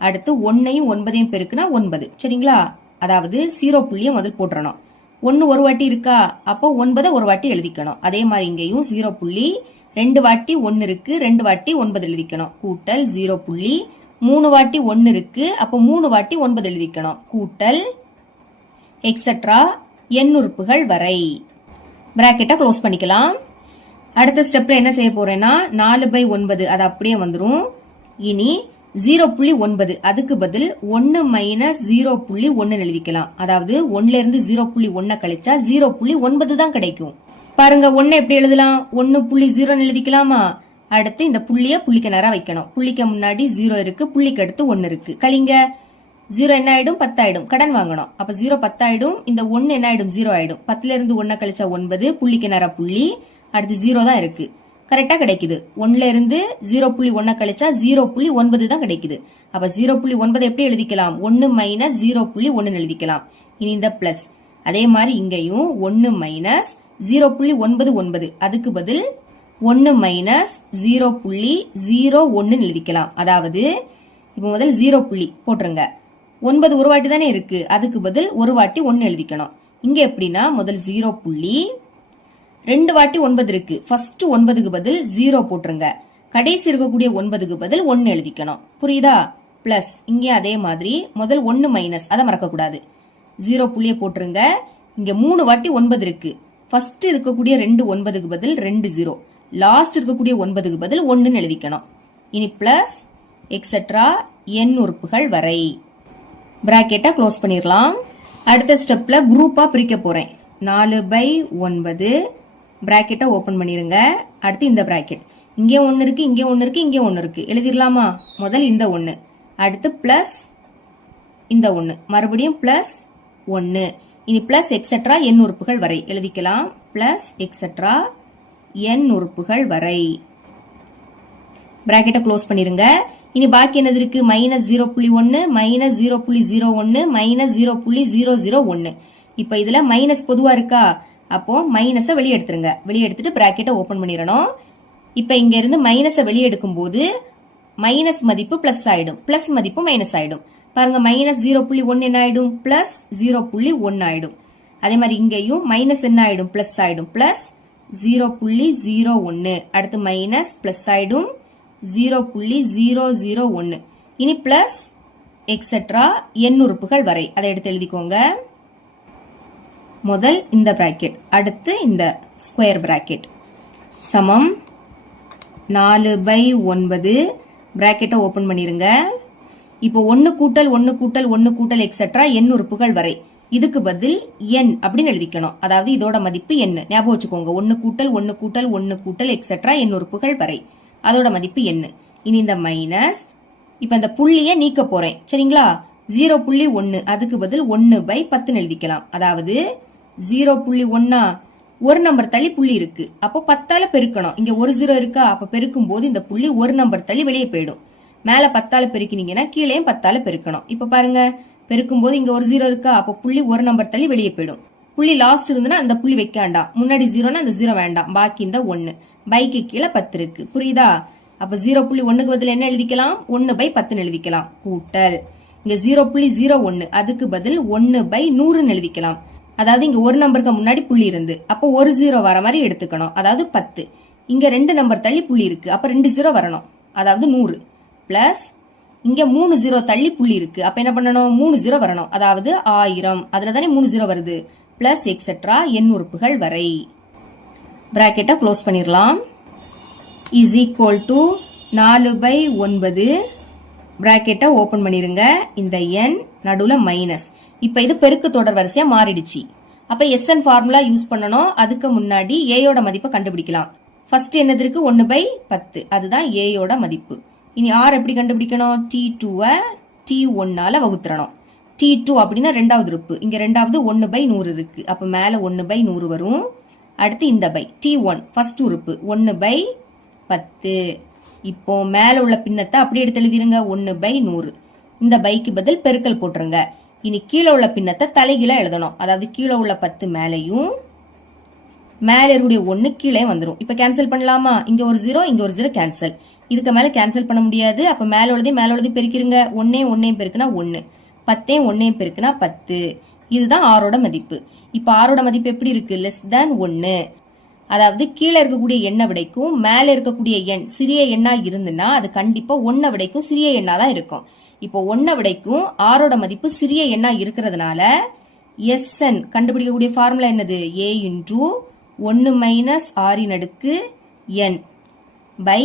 அடுத்து 1ஐயும் 9ஐயும் பெருக்குனா 9. சரிங்களா? அதாவது 0 புள்ளியை முதல் போட்டுறணும். 1 ஒரு வாட்டி இருக்கா? அப்போ 9 ஒரு வாட்டி எழுதிக்கணும். அதே மாதிரி இங்கேயும் 0 புள்ளி 2 வாட்டி 1 இருக்கு, 2 வாட்டி 9 எழுதிக்கணும். கூட்டல் 0 புள்ளி 3 வாட்டி 1 இருக்கு, அப்போ 3 வாட்டி 9 எழுதிக்கணும். கூட்டல் எக்ஸெட்ரா எண் உறுப்புகள் வரை. பிராக்கெட்டை க்ளோஸ் பண்ணிக்கலாம். அடுத்த ஸ்டெப்ல என்ன செய்ய போறேன்னா 4/9 அது அப்படியே வந்துடும். இனி 0.9 அதுக்கு பதில் 1 மைனஸ் 0.1 எழுதிக்கலாம். அதாவது 1ல இருந்து 0.1 கழிச்சா 0.9 தான் கிடைக்கும். பாருங்க 1 எப்படி எழுதலாம்? 1.0 எழுதிக்கலாமா? அடுத்து இந்த புள்ளிய புள்ளிக்கு நேரா வைக்கணும். புள்ளிக்கு முன்னாடி 0 இருக்கு, புள்ளிக்கு அடுத்து 1 இருக்கு. கழிங்க. 0 என்ன ஆயிடும்? 10 ஆயிடும். கடன் வாங்கணும். அப்ப 0 10 ஆயிடும். இந்த 1 என்ன ஆயிடும்? 0 ஆயிடும். 10ல இருந்து 1 கழிச்சா 9, புள்ளிக்கு நேரா புள்ளி, அடுத்து 0 தான் இருக்கு. கரெக்டா கிடைக்குது. 1ல இருந்து 0.1 கழிச்சா 0.9 தான் கிடைக்குது. அப்ப 0.9 எப்படி எழுதிக்கலாம்? 1 மைனஸ் 0.1 எழுதிக்கலாம். இனி இந்த பிளஸ். அதே மாதிரி இங்கேயும் 1 மைனஸ் 0.99 அதுக்கு பதில் 1 மைனஸ் 0.01 எழுதிக்கலாம். அதாவது இப்ப முதல் 0 புள்ளி போட்டுருங்க. 9 ஒரு வாட்டி தானே இருக்கு, அதுக்கு பதில் ஒரு வாட்டி 1 எழுதிக்கணும். இங்க எப்படின்னா முதல் 0 புள்ளி 2 வாட்டி 9 இருக்கு, ஃபர்ஸ்ட் 9க்கு பதில் 0 போட்டுருங்க. கடைசி இருக்கக்கூடிய 9க்கு பதில் 1 எழுதிக்கணும். புரியுதா? பிளஸ் இங்க அதே மாதிரி முதல் 1 மைனஸ், அதை மறக்க கூடாது. 0 புள்ளிய போட்டுருங்க. இங்க 3 வாட்டி 9 இருக்கு, ஃபர்ஸ்ட் இருக்கக்கூடிய 2 9க்கு பதில் 2 0, லாஸ்ட் இருக்கக்கூடிய 9க்கு பதில் 1 எழுதிக்கணும். இனி பிளஸ் எக்ஸெட்ரா எண் உறுப்புகள் வரை. பிராக்கெட்டை க்ளோஸ் பண்ணிடலாம். அடுத்த ஸ்டெப்ல குரூப்பா பிரிக்க போறேன். 4/9 பிராக்கெட்டை ஓபன் பண்ணிருங்க. அடுத்து இந்த பிராக்கெட். இங்கே 1 இருக்கு, இங்கே 1 இருக்கு, இங்கே 1 இருக்கு. எழுதிடலாமா? முதல் இந்த 1, அடுத்து பிளஸ் இந்த 1, மறுபடியும் பிளஸ் 1. இனி பிளஸ் எக்ஸெட்ரா எண் உறுப்புகள் வரை எழுதிக்கலாம். பிளஸ் எக்ஸெட்ரா எண் உறுப்புகள் வரை. பிராக்கெட்டை க்ளோஸ் பண்ணிருங்க. இனி பாக்கி என்னது இருக்கு? Minus 0.1 minus 0.01 minus 0.001. இப்ப இதுல மைனஸ் பொதுவா இருக்கா? அப்போ மைனஸ வெளியே எடுத்துருங்க. வெளியே எடுத்துட்டு பிராக்கெட்டை ஓபன் பண்ணிடணும். இப்ப இங்க இருந்து மைனஸ வெளியே எடுக்கும் போது மைனஸ் மதிப்பு பிளஸ் ஆயிடும், பிளஸ் மதிப்பு மைனஸ் ஆயிடும். பாருங்க மைனஸ் 0.1 என்ன ஆயிடும் பிளஸ் 0.1 ஆயிடும். அதே மாதிரி இங்கேயும் மைனஸ் என்ன ஆயிடும் பிளஸ் ஆயிடும் பிளஸ் 0.01 அடுத்து மைனஸ் பிளஸ் ஆயிடும் 0.001 இனி பிளஸ் எக்ஸெட்ரா எண் உறுப்புகள் வரை அதை எடுத்து எழுதிக்கோங்க. முதல் இந்த பிராக்கெட் அடுத்து இந்த ஸ்கொயர் பிராக்கெட் சமம் 4/9 பிராக்கெட்டை ஓபன் பண்ணிருங்க. இப்போ 1 கூட்டல் 1 கூட்டல் 1 கூட்டல் எக்ஸெட்ரா எண் உறுப்புகள் வரை இதுக்கு பதில் என் அப்படின்னு எழுதிக்கணும். அதாவது இதோட மதிப்பு என்ன ஞாபகம் வச்சுக்கோங்க. 1 கூட்டல் 1 கூட்டல் 1 கூட்டல் எக்ஸெட்ரா எண் உறுப்புகள் வரை அதோட மதிப்பு என்ன. இனி இந்த மைனஸ் இப்ப இந்த புள்ளிய நீக்க போறேன் சரிங்களா. 0.1 அதுக்கு பதில் 1/10 எழுதிக்கலாம். அதாவது 0.1 ஒரு நம்பர் தள்ளி புள்ளி இருக்கு அப்போ 10ஆல பெருக்கணும். இங்க ஒரு 0 இருக்கா அப்ப பெருக்கும் போது இந்த புள்ளி ஒரு நம்பர் தள்ளி வெளியே போயிடும். மேல 10ஆல பெருக்கினீங்கன்னா கீழே 10ஆல பெருக்கணும். இப்ப பாருங்க பெருக்கும் போது இங்க ஒரு 0 இருக்கா அப்ப புள்ளி ஒரு நம்பர் தள்ளி வெளியே போயிடும். புள்ளி லாஸ்ட் இருந்துன்னா அந்த புள்ளி வைக்க வேண்டாம். முன்னாடி 0னா அந்த 0 வேண்டாம். பாக்கி இந்த 1 பைக்கு கீழே 10 இருக்கு புரியுதா. அப்ப 0.1க்கு பதில் என்ன எழுதிக்கலாம் 1/10 எழுதிக்கலாம். கூட்டல் இங்க 0.01 அதுக்கு பதில் 1/100 எழுதிக்கலாம். அதாவது இங்க ஒரு நம்பருக்கு முன்னாடி புள்ளி இருந்து அப்போ ஒரு 0 வர மாதிரி எடுத்துக்கணும். அதாவது 10. இங்க 2 நம்பர் தள்ளி புள்ளி இருக்கு அப்ப 2 0 வரணும். அதாவது 100 பிளஸ் இங்க 3 0 தள்ளி புள்ளி இருக்கு அப்ப என்ன பண்ணணும் 3 0 வரணும். அதாவது 1000 அதுல தானே 3 0 வருது பிளஸ் எக்ஸெட்ரா எண் உறுப்புகள் வரை. பிராக்கெட்டை க்ளோஸ் பண்ணிடலாம். இஸ் ஈக்குவல் டு 4/9 பிராக்கெட்டை ஓபன் பண்ணிருங்க. இந்த எண் நடுவுல மைனஸ். இப்ப இது பெருக்கு தொடர் வரிசையா மாறிடுச்சு. அப்ப எஸ்என் ஃபார்முலா யூஸ் பண்ணணும். அதுக்கு முன்னாடி ஏயோட மதிப்பை கண்டுபிடிக்கலாம். ஃபர்ஸ்ட் என்னது இருக்கு 1/10 அதுதான் ஏயோட மதிப்பு. இனி ஆர் எப்படி கண்டுபிடிக்கணும் T2 T1 வகுத்துறணும். T2 அப்படின்னா ரெண்டாவது உறுப்பு. இங்க ரெண்டாவது 1/100 இருக்கு அப்ப மேல 1/100 வரும். அடுத்து இந்த பை T1 ஃபர்ஸ்ட் உறுப்பு 1/10. இப்போ மேல உள்ள பின்னத்தை அப்படி எடுத்து எழுதிருங்க 1/100. இந்த பைக்கு பதில் பெருக்கல் போட்டுருங்க. இனி கீழே உள்ள பின்னத்தை தலைகீழா எழுதணும். அதாவது கீழே உள்ள 10 மேலையும் மேல இருக்கக்கூடிய 1 கீழே வந்துடும். இப்ப கேன்சல் பண்ணலாமா. இங்க ஒரு 0 இங்க ஒரு 0 கேன்சல். இதுக்கு மேல கேன்சல் பண்ண முடியாது. அப்ப மேல உள்ளதையும் பெருக்கிருங்க. 1 பெருக்குனா 1 10 1 பெருக்குனா 10. இதுதான் ஆரோட மதிப்பு. இப்ப ஆரோட மதிப்பு எப்படி இருக்கு லெஸ் தேன் 1. அதாவது கீழே இருக்கக்கூடிய எண்ணை விடைக்கும் மேல இருக்கக்கூடிய எண் சிறிய எண்ணா இருந்துன்னா அது கண்டிப்பா 1 விடைக்கும் சிறிய எண்ணா தான் இருக்கும். இப்போ 1 விடைக்கும் ஆரோட மதிப்பு சிறிய எண்ணா இருக்கிறதுனால எஸ்என் கண்டுபிடிக்கக்கூடிய ஃபார்முலா என்னது a இன்டு 1 மைனஸ் ஆரின் அடுக்கு n பை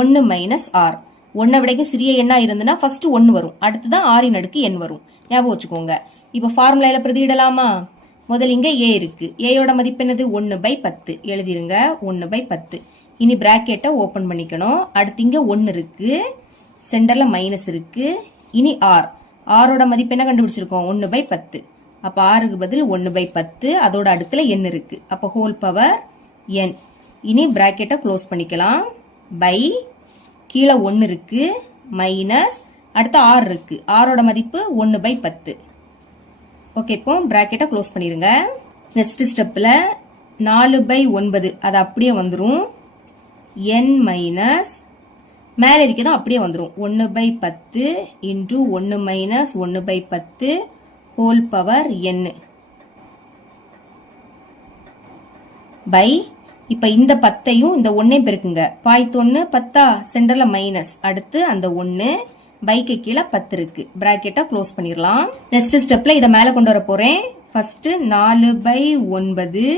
1 மைனஸ் ஆர். 1 விடைக்கும் சிறிய எண்ணா இருந்துன்னா ஃபர்ஸ்ட் 1 வரும். அடுத்துதான் ஆரின் அடுக்கு n வரும். ஞாபகம் வச்சுக்கோங்க. இப்ப ஃபார்முலால பிரதியிடலாமா. முதல்ல இங்க a இருக்கு. ஏயோட மதிப்பு என்னது 1/10 எழுதிருங்க 1/10. இனி பிராக்கெட்டை ஓபன் பண்ணிக்கணும். அடுத்து இங்க 1 இருக்கு. சென்டர்ல மைனஸ் இருக்கு. இனி ஆர். ஆரோட மதிப்பு என்ன கண்டுபிடிச்சிருக்கோம் 1/10. அப்ப ஆருக்கு பதில் 1/10 அதோட அடுக்குல n இருக்கு. அப்ப ஹோல் பவர் n. இனி பிராக்கெட்டை க்ளோஸ் பண்ணிக்கலாம். பை கீழே 1 இருக்கு மைனஸ் அடுத்து ஆர் இருக்கு. ஆரோட மதிப்பு 1/10. ஓகே இப்போ பிராக்கெட்டை க்ளோஸ் பண்ணிருங்க. நெக்ஸ்ட் ஸ்டெப்ல 4/9 அது அப்படியே வந்துரும். n மைனஸ் மேல இருக்கதும் அப்படியே வந்துரும். 1/10 into 1 minus 1/10 whole power n by இப்ப இந்த 10ஐயும் இந்த 1ஐயும் பெருக்குங்க. பாய்த்தொன்னு 10 சென்டர்ல மைனஸ் அடுத்து அந்த 1 பைக்கு கீழே 10 இருக்கு. பிராக்கெட்டை க்ளோஸ் பண்ணிடலாம். நெக்ஸ்ட் ஸ்டெப்ல இதை மேல கொண்டு வர போறேன். ஃபர்ஸ்ட் 4/9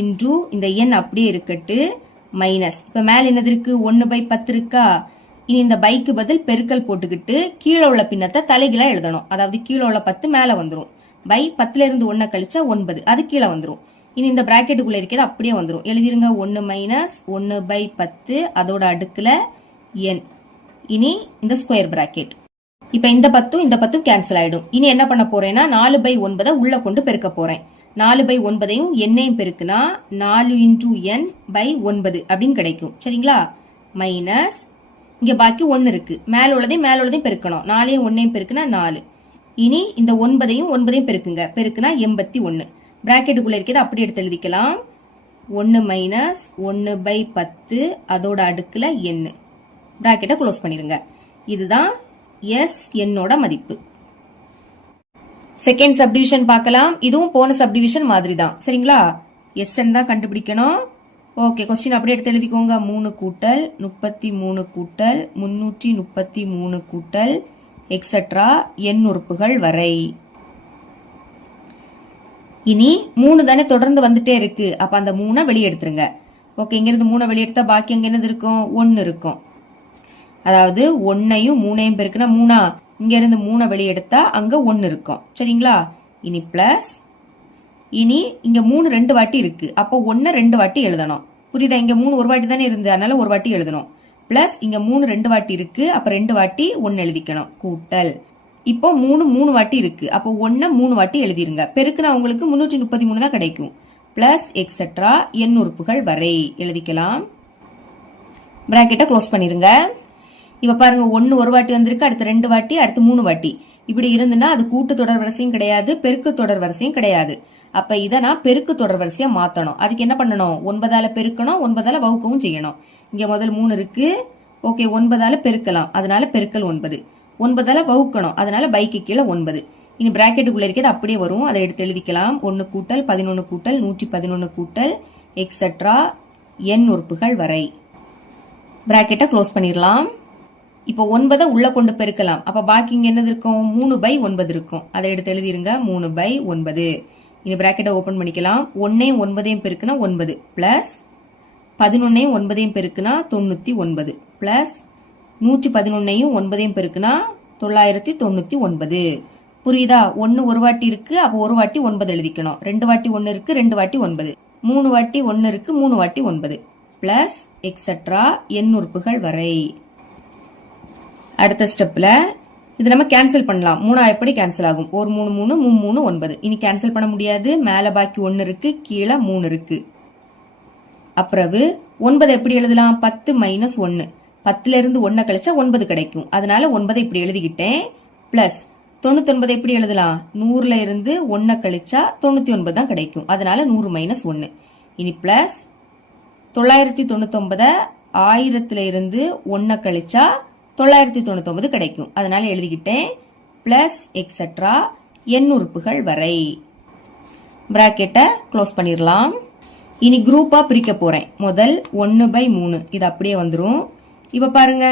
இன்டு இந்த எண் அப்படியே இருக்கட்டு மைனஸ் இப்ப மேல என்னது இருக்கு 1/10 இருக்கா. இனி இந்த பைக்கு பதில் பெருக்கல் போட்டுக்கிட்டு கீழே உள்ள பின்னத்தை தலைகீழா எழுதணும். அதாவது கீழே உள்ள 10 மேல வந்துரும். பை 10ல இருந்து 1 கழிச்சா 9 அது கீழே வந்துரும். இனி இந்த பிராக்கெட்டுக்குள்ள இருக்கிறது அப்படியே வந்துரும். எழுதிருங்க 1 மைனஸ் 1/10 அதோட அடுக்குல n. இனி இந்த ஸ்கொயர் பிராக்கெட். இப்ப இந்த 10 இந்த 10 கேன்சல் ஆயிடும். இனி என்ன பண்ண போறேன்னா 4/9 உள்ள கொண்டு பெருக்க போறேன். 4/9ஐயும் n-ஐயும் பெருக்குனா 4 இன்டு n பை 9 அப்படின்னு கிடைக்கும். சரிங்களா. மைனஸ் இங்க பாக்கி 1 இருக்கு. மேல உள்ளதையும் பெருக்கணும். 4ஐயும் 1ஐயும் பெருக்குனா 4. இனி இந்த 9ஐயும் 9ஐயும் பெருக்குங்க. பெருக்குனா 81. பிராக்கெட்டுக்குள்ள இருக்கிறது அப்படி எடுத்து எழுதிக்கலாம். 1 மைனஸ் 1/10 அதோட அடுக்குல n. பிராக்கெட்டை க்ளோஸ் பண்ணிருங்க. இதுதான் எஸ் என்னோட மதிப்பு. செகண்ட் சப்டிவிஷன் பார்க்கலாம். இதுவும் போன சப்டிவிஷன் மாதிரி தான். சரிங்களா? எஸ்என் தான் கண்டுபிடிக்கணும். ஓகே, கொஸ்டின் அப்படியே எடுத்து எழுதிக்கோங்க. 3 கூட்டல் 33 கூட்டல் 333 கூட்டல் எக்ஸெட்ரா எண் உறுப்புகள் வரை. இனி 3 தானே தொடர்ந்து வந்துட்டே இருக்கு. அப்ப அந்த 3 வெளியே எடுத்துருங்க. ஓகே, இங்கிருந்து 3 வெளியே எடுத்தா பாக்கி அங்க என்னது இருக்கும்? 1 இருக்கும். அதாவது 1ஐயும் 3ஐயும் பெருக்குனா 3. இங்க இருந்து 3 வெளியே எடுத்தா அங்க 1 இருக்கும். சரிங்களா? இனி பிளஸ், இனி இங்க 3 2 வாட்டி இருக்கு. அப்போ 1 2 வாட்டி எழுதணும். புரியுதா? இங்க 3 ஒரு வாட்டி தானே இருந்து, அதனால ஒரு வாட்டி எழுதணும். பிளஸ் இங்க 3 2 வாட்டி இருக்கு. அப்ப 2 வாட்டி 1 எழுதிக்கணும். கூட்டல், இப்போ 3 வாட்டி இருக்கு. அப்போ 1 3 வாட்டி எழுதிருங்க. பெருக்குனா உங்களுக்கு 333 தான் கிடைக்கும். பிளஸ் எக்ஸெட்ரா எண் உறுப்புகள் வரை எழுதிக்கலாம். பிராக்கெட்டை க்ளோஸ் பண்ணிருங்க. இப்ப பாருங்க, 1 ஒரு வாட்டி வந்திருக்கு, அடுத்து 2 வாட்டி, அடுத்து 3 வாட்டி. இப்படி இருந்துன்னா அது கூட்டு தொடர் வரிசையும் கிடையாது, பெருக்கு தொடர் வரிசையும் கிடையாது. அப்ப இதை நான் பெருக்கு தொடர் வரிசையா மாத்தணும். அதுக்கு என்ன பண்ணணும்? 9ஆல பெருக்கணும், 9ஆல வகுக்கவும் செய்யணும். இங்க முதல் 3 இருக்கு. ஓகே, 9ஆல பெருக்கலாம், அதனால பெருக்கல் 9. 9ஆல வகுக்கணும், அதனால பைக்கு கீழே 9. இனி பிராக்கெட்டுக்குள்ள இருக்கிறது அப்படியே வரும். அதை எடுத்து எழுதிக்கலாம். 1 கூட்டல் 11 கூட்டல் 111 கூட்டல் எக்ஸெட்ரா எண் உறுப்புகள் வரை. பிராக்கெட்டை க்ளோஸ் பண்ணிடலாம். இப்போ 9 உள்ள கொண்டு பெருக்கலாம். அப்ப பாக்கி இங்க என்னது இருக்கும்? 3/9 இருக்கும். அதை எடுத்து எழுதிருங்க. 3/9. இனி பிராக்கெட்டை ஓபன் பண்ணிக்கலாம். 1ஐயும் 9ஐயும் பெருக்குனா 9 பிளஸ் 11ஐயும் 9ஐயும் பெருக்குனா 99 பிளஸ் 111ஐயும் 9ஐயும் பெருக்குனா 999. புரியுதா? 1 ஒரு வாட்டி இருக்கு, அப்போ ஒரு வாட்டி 9 எழுதிக்கணும். 2 வாட்டி 1 இருக்கு, 2 வாட்டி 9. 3 வாட்டி 1 இருக்கு, 3 வாட்டி 9 பிளஸ் எக்ஸெட்ரா எண் உறுப்புகள் வரை. அடுத்த ஸ்டெப்ல இது நம்ம கேன்சல் பண்ணலாம். 3 எப்படி கேன்சல் ஆகும்? 1 3 3 3 3 9. இனி கேன்சல் பண்ண முடியாது. மேல பாக்கி 1 இருக்கு, கீழே 3 இருக்கு. அப்புறம் 9 எப்படி எழுதலாம்? 10 மைனஸ் 1. 10ல இருந்து 1 கழிச்சா 9 கிடைக்கும். அதனால 9 இப்படி எழுதிக்கிட்டேன். பிளஸ் 99 எப்படி எழுதலாம்? 100ல இருந்து 1 கழிச்சா 99 தான் கிடைக்கும். அதனால 100 மைனஸ் 1. இனி பிளஸ் 999 1000ல இருந்து 1 கழிச்சா 999 கிடைக்கும். அதனால எழுதிக்கிட்டேன். பிளஸ் எக்ஸெட்ரா எண் உறுப்புகள் வரை. பிராக்கெட்டை க்ளோஸ் பண்ணிடலாம். இனி குரூப்பா பிரிக்க போறேன். முதல் 1/3 இது அப்படியே வந்துடும். இப்ப பாருங்க,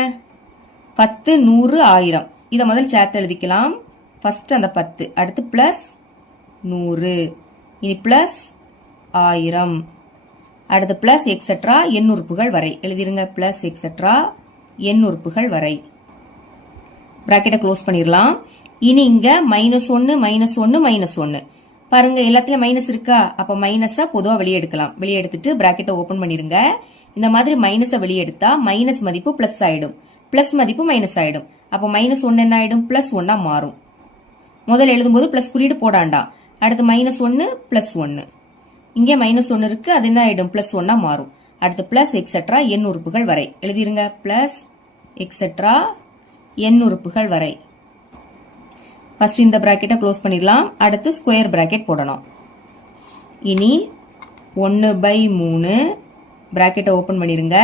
10 100 1000 இதை முதல் சேர்த்து எழுதிக்கலாம். ஃபர்ஸ்ட் அந்த 10, அடுத்து பிளஸ் 100, இனி பிளஸ் 1000, அடுத்து பிளஸ் எக்ஸெட்ரா எண் உறுப்புகள் வரை எழுதிருங்க. பிளஸ் எக்ஸெட்ரா எண் உறுப்புகள் வரை. பிராக்கெட்டை க்ளோஸ் பண்ணிடலாம். இனி இங்க -1 -1 -1 பாருங்க, எல்லாத்துலயும் மைனஸ் இருக்கா? அப்ப மைனஸை பொதுவா வெளியே எடுக்கலாம். வெளியே எடுத்துட்டு பிராக்கெட்டை ஓபன் பண்ணிருங்க. இந்த மாதிரி மைனஸை வெளியே எடுத்தா மைனஸ் மதிப்பு பிளஸ் ஆயிடும், பிளஸ் மதிப்பு மைனஸ் ஆயிடும். அப்ப -1 என்ன ஆயிடும்? +1 மாறும். முதல்ல எழுதும்போது பிளஸ் குறியீடு போடாண்டாம். அடுத்து -1 +1, இங்கே -1 இருக்கு, அது என்ன ஆயிடும்? +1 மாறும். அடுத்து பிளஸ் எக்ஸெட்ரா எண் உறுப்புகள் வரை எழுதிருங்க. பிளஸ் எக்ஸெட்ரா எண் உறுப்புகள் வரை. ஃபர்ஸ்ட் இந்த பிராக்கெட்டை க்ளோஸ் பண்ணிடலாம். அடுத்து ஸ்கொயர் பிராக்கெட் போடணும். இனி 1/3 பிராக்கெட்டை ஓபன் பண்ணிருங்க.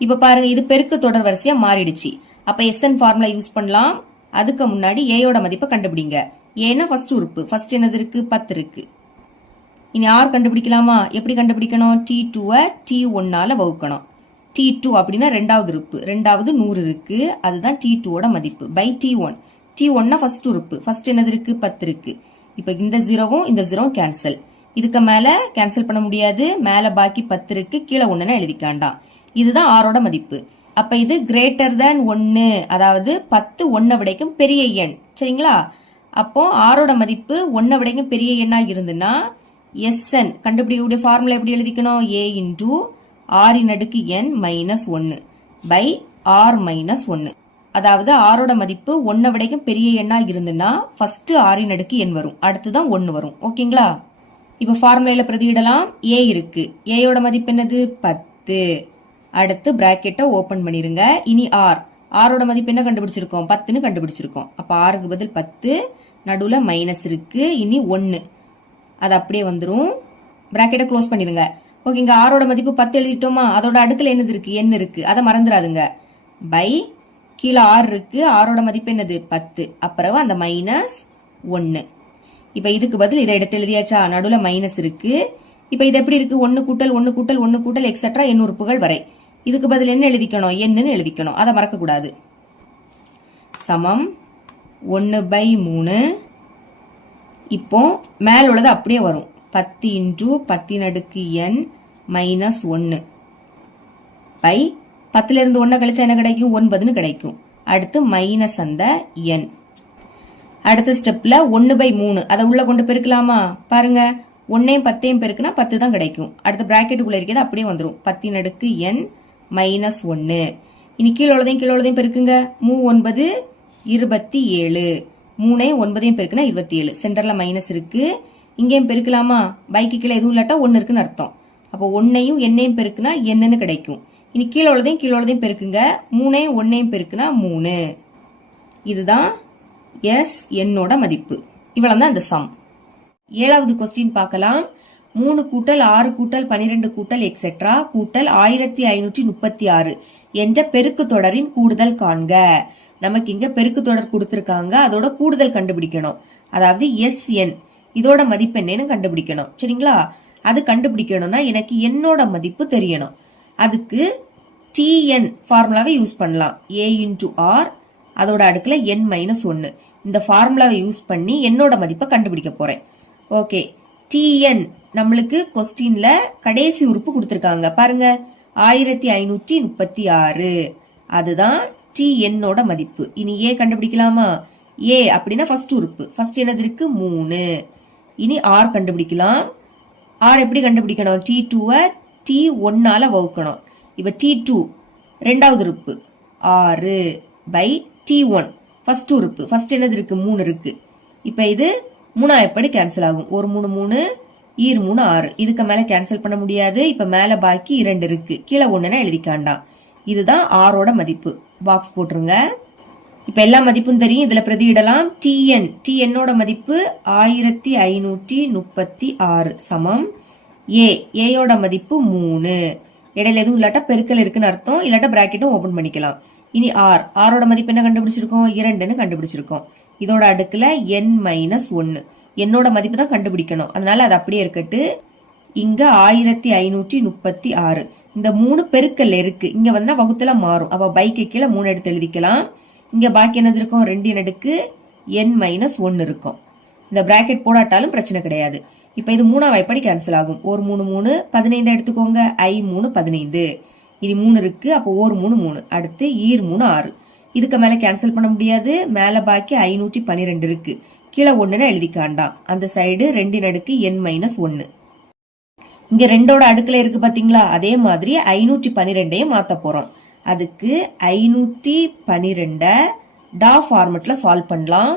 இப்ப பாருங்க, இது பெருக்கு தொடர் வரிசையா மாறிடுச்சு. அப்ப SN ஃபார்முலா யூஸ் பண்ணலாம். அதுக்கு முன்னாடி ஏயோட மதிப்பை கண்டுபிடிங்க. ஏன்னா ஃபர்ஸ்ட் உறுப்பு, ஃபர்ஸ்ட் என்னது இருக்கு? 10 இருக்கு. இனி R கண்டுபிடிக்கலாமா? எப்படி கண்டுபிடிக்கணும்? T2 T1ஆல வகுக்கணும். T2 அப்படின்னா ரெண்டாவது உறுப்பு, ரெண்டாவது 100 இருக்கு, அதுதான் T2ஓட மதிப்பு பை T1. T1 ஃபர்ஸ்ட் உறுப்பு, ஃபர்ஸ்ட் என்னது இருக்கு? 10 இருக்கு. இப்ப இந்த 0வும் இந்த 0வும் கேன்சல். இதுக்கு மேல கேன்சல் பண்ண முடியாது. மேல பாக்கி 10 இருக்கு, கீழே 1 எழுதிக்காண்டாம். இதுதான் ஆரோட மதிப்பு. அப்ப இது கிரேட்டர் தேன் 1, அதாவது 10 1 விடைக்கும் பெரிய எண். சரிங்களா? அப்போ ஆரோட மதிப்பு 1 விடைக்கும் பெரிய எண்ணா இருந்துன்னா SN கண்டுபிடிக்கக்கூடிய ஃபார்முலா எப்படி எழுதிக்கணும்? A இன்டூ R இன் அடுக்கு n minus 1 by R minus 1. அதாவது ஆரோட மதிப்பு 1 விடைக்கும் பெரிய எண்ணா இருந்துன்னா ஃபர்ஸ்ட் R இன் அடுக்கு n வரும், அடுத்துதான் 1 வரும். ஓகேங்களா? இப்ப ஃபார்முலால பிரதியிடலாம். A இருக்கு, Aயோட மதிப்பு என்னது? 10. அடுத்து பிராக்கெட்டை ஓபன் பண்ணிருங்க. இனி R, ஆரோட மதிப்பு என்ன கண்டுபிடிச்சிருக்கோம்? 10ன்னு கண்டுபிடிச்சிருக்கோம். அப்ப Rக்கு பதில் 10, நடுவுல மைனஸ் இருக்கு. இனி 1, அது அப்படியே வந்துரும். பிராக்கெட்டை க்ளோஸ் பண்ணிருங்க. ஓகே, இங்க ஆரோட மதிப்பு 10 எழுதிட்டோமா? அதோட அடுக்குல என்னது இருக்கு? n இருக்கு, அதை மறந்துடாதுங்க. பை கீழே 6 இருக்கு, 6ஓட மதிப்பு என்னது 10. அப்புறம் அந்த -1. இப்ப இதுக்கு பதில் இதை எடுத்து எழுதியாச்சா, நடுவுல மைனஸ் இருக்கு. இப்ப இது எப்படி இருக்கு, 1 கூட்டல் 1 கூட்டல் 1 கூட்டல் எக்ஸெட்ரா எண் உறுப்புகள் வரை. இதுக்கு பதில் என்ன எழுதிக்கணும், எண்ணுன்னு எழுதிக்கணும், அதை மறக்க கூடாது. சமம் 1/3. இப்போ மேல உள்ளது அப்படியே வரும், 10 × 10⁻n -1 பை 10ல இருந்து 1 கழிச்சா என்ன கிடைக்கும், 9ன்னு கிடைக்கும். அடுத்து மைனஸ் அந்த n. அடுத்த ஸ்டெப்ல 1/3 அதை உள்ள கொண்டு பெருக்கலாமா, பாருங்க 1ஐயும் 10ஐயும் பெருக்குனா 10 தான் கிடைக்கும். அடுத்த பிராக்கெட்டுக்குள்ள இருக்கிறது அப்படியே வந்துடும், 10⁻n -1. இனி கீழே உள்ளதையும் பெருக்குங்க, 3 9 27, 3ஐயும் 9ஐயும் பெருக்குனா 27. சென்டர்ல மைனஸ் இருக்கு, இங்கேயும் பெருக்கலாமா, பைக்கு கீழே எதுவும் இல்லாட்டா 1 இருக்குன்னு அர்த்தம். அப்போ 1ஐயும் n-ஐயும் பெருக்குனா என்னன்னு கிடைக்கும். இனி கீழே உள்ளதையும் பெருக்குங்க, 3ஐயும் 1ஐயும் பெருக்குனா 3. இதுதான் எஸ் என்னோட மதிப்பு. இவ்வளவுதான் இந்த சம். 7வது கொஸ்டின் பார்க்கலாம். 3 கூட்டல் 6 கூட்டல் 12 கூட்டல் எக்ஸெட்ரா கூட்டல் 1536 என்ற பெருக்கு தொடரின் கூடுதல் காண்க. நமக்கு இங்க பெருக்கு தொடர் கொடுத்திருக்காங்க, அதோட கூடுதல் கண்டுபிடிக்கணும். அதாவது எஸ்என் இதோட மதிப்பு என்னன்னு கண்டுபிடிக்கணும். சரிங்களா, அது கண்டுபிடிக்கணும்னா எனக்கு என்னோட மதிப்பு தெரியணும். அதுக்கு டிஎன் ஃபார்முலாவை யூஸ் பண்ணலாம். ஏ இன்டு ஆர் அதோட அடுக்குல n-1 இந்த ஃபார்முலாவை யூஸ் பண்ணி என்னோட மதிப்பை கண்டுபிடிக்க போறேன். ஓகே, டிஎன் நம்மளுக்கு கொஸ்டின்ல கடைசி உறுப்பு கொடுத்திருக்காங்க பாருங்க, 1536. அதுதான் டிஎன்னோட மதிப்பு. இனி ஏ கண்டுபிடிக்கலாமா, ஏ அப்படின்னா ஃபர்ஸ்ட் உறுப்பு, ஃபர்ஸ்ட் என்னது இருக்கு 3. இனி ஆர் கண்டுபிடிக்கலாம். ஆர் எப்படி கண்டுபிடிக்கணும், T2-வை T1-ஆல வகுக்கணும். இப்ப T2 ரெண்டாவது உறுப்பு 6/T1 ஃபர்ஸ்ட் உறுப்பு, ஃபர்ஸ்ட் என்னது இருக்கு 3 இருக்கு. இப்ப இது 3 எப்படி கேன்சல் ஆகும், 1 3 3 ஈர் 3 6. இதுக்கு மேல கேன்சல் பண்ண முடியாது. இப்ப மேல பாக்கி 2 இருக்கு, கீழே 1னா எழுதிக்காண்டாம். இதுதான் ஆரோட மதிப்பு, பாக்ஸ் போட்டுருங்க. இப்ப எல்லா மதிப்பும் தெரியும், இதுல பிரதியிடலாம். டிஎன்னோட மதிப்பு 1536 சமம் ஏயோட மதிப்பு 3. இடையில எதுவும் இல்லாட்டா பெருக்கல் இருக்குன்னு அர்த்தம், இல்லாட்டா பிராக்கெட்டும் ஓபன் பண்ணிக்கலாம். இனி ஆரோட மதிப்பு என்ன கண்டுபிடிச்சிருக்கோம், 2ன்னு கண்டுபிடிச்சிருக்கோம். இதோட அடுக்குல n-1 என்னோட மதிப்பு தான் கண்டுபிடிக்கணும், அதனால அது அப்படியே இருக்கட்டு. இங்க 1536 இந்த 3 பெருக்கல் இருக்கு, இங்க வந்து வகுத்துல மாறும். அப்ப பைக்கு கீழே 3 எடுத்து எழுதிக்கலாம். இங்க பாக்கி என்னது இருக்கும், 2 அடுக்கு n-1 இருக்கும். இந்த பிராக்கெட் போடாட்டாலும் பிரச்சனை கிடையாது. இப்ப இது 3ஆம் எப்படி கேன்சல் ஆகும், 1 3 3 15 எடுத்துக்கோங்க, I3 15. இனி 3 இருக்கு, அப்போ 1 3 3. அடுத்து ஈர் 3 6. இதுக்கு மேல கேன்சல் பண்ண முடியாது, மேல பாக்கி 512 இருக்கு, கீழே 1ன்னு எழுதிக்காண்டாம். அந்த சைடு 2 அடுக்கு n-1. இங்க 2ஓட அடுக்குல இருக்கு பாத்தீங்களா, அதே மாதிரி 512ஐயும் மாத்த போறோம். அதுக்கு 512 டா ஃபார்மெட்ல சால்வ் பண்ணலாம்.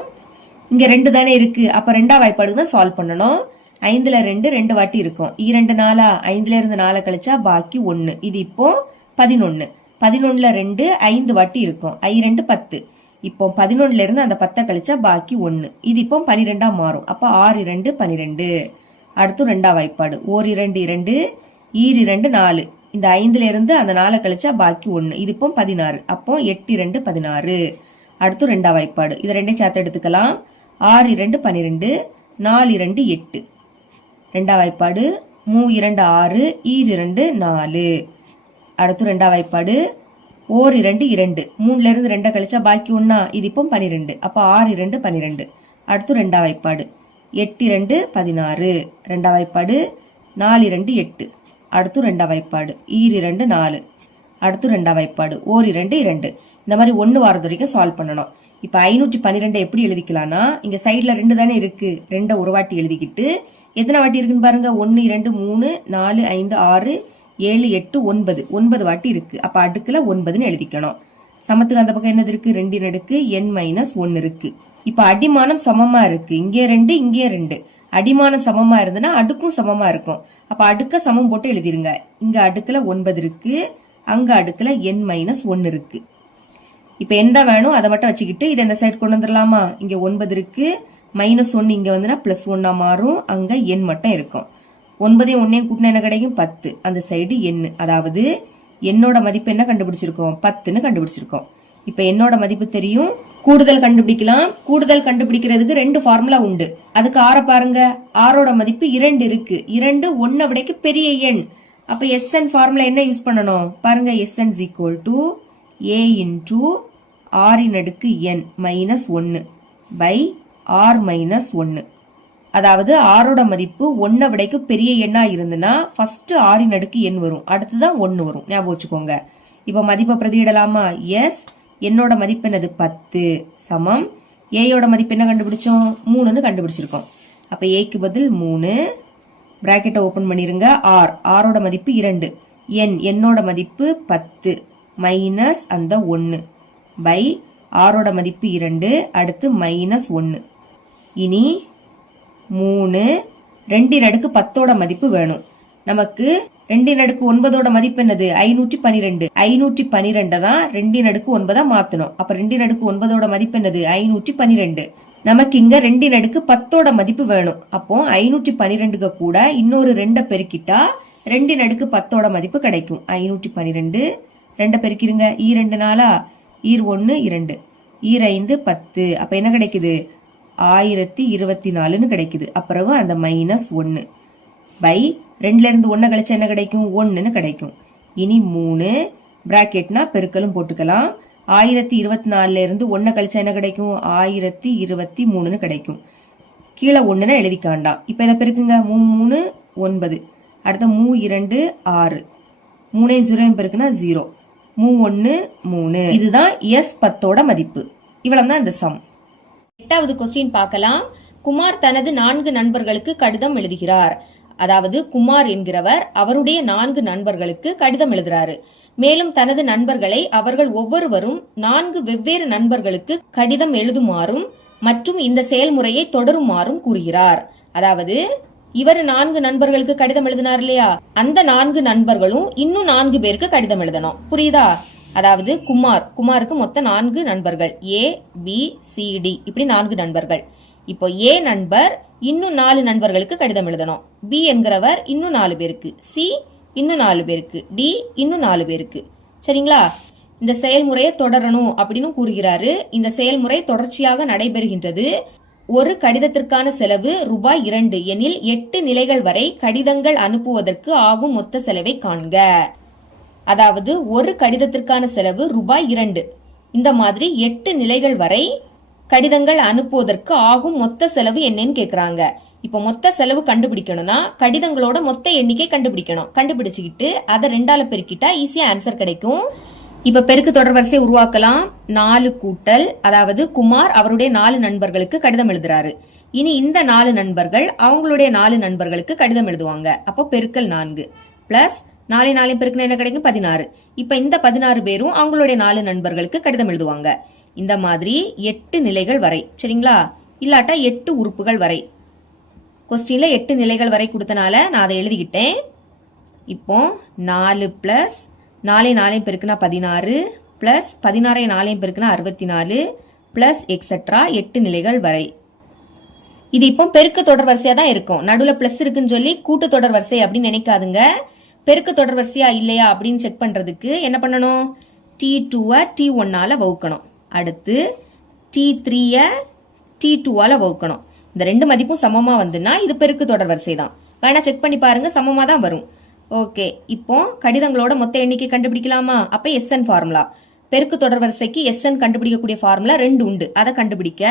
இங்க 2 தானே இருக்கு, அப்ப 2ஆம் வாய்ப்பாடுக்கு தான் சால்வ் பண்ணணும். 5ல 2 வாட்டி இருக்கும், 2 4 5ல இருந்து 4 கழிச்சா பாக்கி 1. இது இப்போ 11. 11ல 2 5 வாட்டி இருக்கும், I2 10. இப்போ 11ல இருந்து அந்த 10 கழிச்சா பாக்கி 1. இது இப்போ 12ஆ மாறும். அப்ப 6 2 12. அடுத்து 2ஆம் வாய்ப்பாடு, 1 2 2 ஈர் 2 4. இந்த 5ல இருந்து அந்த 4 கழிச்சா பாக்கி 1. இது இப்போ 16. அப்போ 8 2 16. அடுத்து 2ஆம் வாய்ப்பாடு, இது 2ஐயும் சேர்த்து எடுத்துக்கலாம். 6 2 12 4 2 8. 2ஆம் வாய்ப்பாடு 3 2 6 ஈர் 2 4. அடுத்து 2ஆம் வாய்ப்பாடு 1 2 2 3ல இருந்து 2 கழிச்சா பாக்கி 1. இது இப்போ 12. அப்ப 6 2 12. அடுத்து 2ஆம் வாய்ப்பாடு 8 2 16. 2ஆம் வாய்ப்பாடு 4 2 8. அடுத்து 2ஆம் வாய்ப்பாடு ஈர் 2 4. அடுத்து 2ஆம் வாய்ப்பாடு 1 2 2. இந்த மாதிரி 1 வாரது வரைக்கும் சால்வ் பண்ணணும். இப்ப 512 எப்படி எழுதிக்கலாம்னா, இங்க சைட்ல 2 தானே இருக்கு, 2 ஒரு வாட்டி எழுதிக்கிட்டு எத்தனை வாட்டி இருக்குன்னு பாருங்க, 1 2 3 4 5 6 7 8 9 வாட்டி இருக்கு. அப்ப அடுக்குல 9ன்னு எழுதிக்கணும். சமத்துக்கு அந்த பக்கம் என்னது இருக்கு, 2 அடுக்கு n-1 இருக்கு. இப்ப அடிமானம் சமமா இருக்கு, இங்கே 2 இங்கே 2. அடிமானம் சமமா இருந்ததுன்னா அடுக்கும் சமமா இருக்கும். அப்ப அடுக்க சமம் போட்டு எழுதிருங்க. இங்க அடுக்குல 9 இருக்கு, அங்க அடுக்குல n-1 இருக்கு. இப்ப எந்த வேணும் அதை மட்டும் வச்சுக்கிட்டு இதை இந்த சைடு கொண்டு வந்துடலாமா. இங்க 9 இருக்கு, -1 இங்க வந்துன்னா +1 மாறும், அங்க n மட்டும் இருக்கும். 9ஐயும் 1ஐயும் கூட்டினா என்ன கிடைக்கும், 10. அந்த சைடு n, அதாவது என்னோட மதிப்பு என்ன கண்டுபிடிச்சிருக்கோம், 10ன்னு கண்டுபிடிச்சிருக்கோம். இப்ப என்னோட மதிப்பு தெரியும். கூடுதல் கண்டுபிடிக்கலாம். கூடுதல் கண்டுபிடிக்கிறதுக்கு 2 ஃபார்முலா உண்டு. அதுக்கு ஆற பாருங்க. ஆரோட மதிப்பு 2 இருக்கு. 2 1 விடைக்கு பெரிய எண். அப்ப SN ஃபார்முலா என்ன யூஸ் பண்ணணும் பாருங்க. SN is equal to A into R இன் அடுக்கு n minus 1 by R minus 1. அதாவது ஆரோட மதிப்பு 1 விடைக்கு பெரிய எண்ணா இருந்துன்னா ஃபர்ஸ்ட் R இன் அடுக்கு n வரும், அடுத்துதான் 1 வரும். ஞாபகம் வச்சுக்கோங்க. இப்ப மதிப்பை பிரதியிடலாமா? எஸ். என்னோட மதிப்பு என்னது? 10 சமம் ஏயோட மதிப்பு என்ன கண்டுபிடிச்சோம்? 3ன்னு கண்டுபிடிச்சிருக்கோம். அப்ப ஏக்கு பதில் 3. பிராக்கெட்டை ஓபன் பண்ணிருங்க. ஆர், ஆரோட மதிப்பு 2, என்னோட மதிப்பு 10 மைனஸ் அந்த 1 பை ஆரோட மதிப்பு 2, அடுத்து மைனஸ் 1. இனி 3, 2 அடுக்கு 10ஓட மதிப்பு வேணும் நமக்கு. 2 அடுக்கு 9ஓட மதிப்பு என்னது? 512. 512 தான் 2 அடுக்கு 9 மாத்தணும். அப்ப 2 அடுக்கு 9ஓட மதிப்பு என்னது? 512. நமக்கு இங்க 2 அடுக்கு 10ஓட மதிப்பு வேணும். அப்போ 512 கூட இன்னொரு 2 பெருக்கிட்டா 2 அடுக்கு 10ஓட மதிப்பு கிடைக்கும். 512 2 பெருக்கிருங்க. 2 4 1 2 5 10. அப்ப என்ன கிடைக்குது? 1024ன்னு கிடைக்குது. அப்புறம் அந்த மைனஸ் 1 பை 2ல இருந்து 1 கழிச்சா என்ன கிடைக்கும்? 1ன்னு கிடைக்கும். இனி 3 பிராக்கெட்னா பெருக்கலும் போட்டுக்கலாம். 1024ல இருந்து 1 கழிச்சா என்ன கிடைக்கும்? 1023ன்னு கிடைக்கும். கீழே 1ன்னு எழுதிக்காண்டாம். இப்ப இதை பெருக்குங்க. 3 9, அடுத்த 2 6, 3 0 பெருக்குனா 0, 1 3. இதுதான் S10ஓட மதிப்பு. இவ்வளவுதான் இந்த சம். 8வது கொஸ்டின் பார்க்கலாம். குமார் தனது 4 நண்பர்களுக்கு கடிதம் எழுதுகிறார். அதாவது குமார் என்கிறவர் அவருடைய 4 நண்பர்களுக்கு கடிதம் எழுதுறாரு. மேலும் தனது நண்பர்களை அவர்கள் ஒவ்வொருவரும் 4 வெவ்வேறு நண்பர்களுக்கு கடிதம் எழுதுமாறும் மற்றும் இந்த செயல்முறையை தொடருமாறும் கூறுகிறார். அதாவது இவர் 4 நண்பர்களுக்கு கடிதம் எழுதினார் இல்லையா, அந்த 4 நண்பர்களும் இன்னும் 4 பேருக்கு கடிதம் எழுதணும். புரியுதா? அதாவது குமாருக்கு மொத்தம் 4 நண்பர்கள், A B C D இப்படி 4 நண்பர்கள். இப்போ A நண்பர் இன்னும் 4 நண்பர்களுக்கு கடிதம் எழுதணும். B என்கிறவர் இன்னும் 4 பேருக்கு, C இன்னும் 4 பேருக்கு, D இன்னும் 4 பேருக்கு. சரிங்களா? இந்த செயல்முறையை தொடரணும் அப்படின்னு கூறுகிறாரு. இந்த செயல்முறை தொடர்ச்சியாக நடைபெறுகின்றது. ஒரு கடிதத்திற்கான செலவு ரூபாய் 2 எனில் 8 நிலைகள் வரை கடிதங்கள் அனுப்புவதற்கு ஆகும் மொத்த செலவை காண்க. அதாவது ஒரு கடிதத்திற்கான செலவு ரூபாய் 2. இந்த மாதிரி 8 நிலைகள் வரை கடிதங்கள் அனுப்புவதற்கு ஆகும் மொத்த செலவு என்னன்னு கேக்குறாங்க. இப்ப மொத்த செலவு கண்டுபிடிக்கணும்னா கடிதங்களோட மொத்த எண்ணிக்கை கண்டுபிடிக்கணும். கண்டுபிடிச்சுக்கிட்டு அதை 2ஆல பெருக்கிட்டா ஈஸியா ஆன்சர் கிடைக்கும். இப்ப பெருக்கு தொடர் வரிசை உருவாக்கலாம். 4 கூட்டல், அதாவது குமார் அவருடைய 4 நண்பர்களுக்கு கடிதம் எழுதுறாரு. இனி இந்த 4 நண்பர்கள் அவங்களுடைய 4 நண்பர்களுக்கு கடிதம் எழுதுவாங்க. அப்போ பெருக்கல் 4 பிளஸ் 4 பெருக்குனா என்ன கிடைக்கும்? 16. இப்ப இந்த 16 பேரும் அவங்களுடைய 4 நண்பர்களுக்கு கடிதம் எழுதுவாங்க. இந்த மாதிரி 8 நிலைகள் வரை. சரிங்களா? இல்லாட்டா 8 உறுப்புகள் வரை. கொஸ்டின்ல 8 நிலைகள் வரை கொடுத்தனால நான் அதை எழுதிக்கிட்டேன். இப்போ 4 பிளஸ் 4 பெருக்குனா 16 பிளஸ் 16 பெருக்குனா 64 பிளஸ் எக்ஸெட்ரா 8 நிலைகள் வரை. இது இப்போ பெருக்கு தொடர் வரிசையா தான் இருக்கும். நடுவுல பிளஸ் இருக்குன்னு சொல்லி கூட்டு தொடர் வரிசை அப்படின்னு நினைக்காதுங்க. பெருக்கு தொடர் வரிசையா இல்லையா அப்படின்னு செக் பண்றதுக்கு என்ன பண்ணணும்? T2 T1ஆல வகுக்கணும். அடுத்து T3 T2ஆல வகுக்கணும். இந்த 2 மதிப்பும் சமமா வந்துன்னா இது பெருக்கு தொடர் வரிசை தான். வேணா செக் பண்ணி பாருங்க, சமமா தான் வரும். ஓகே, இப்போ கடிதங்களோட மொத்த எண்ணிக்கை கண்டுபிடிக்கலாமா? அப்ப SN ஃபார்முலா. பெருக்கு தொடர் வரிசைக்கு SN கண்டுபிடிக்கக்கூடிய ஃபார்முலா 2 உண்டு. அதை கண்டுபிடிக்க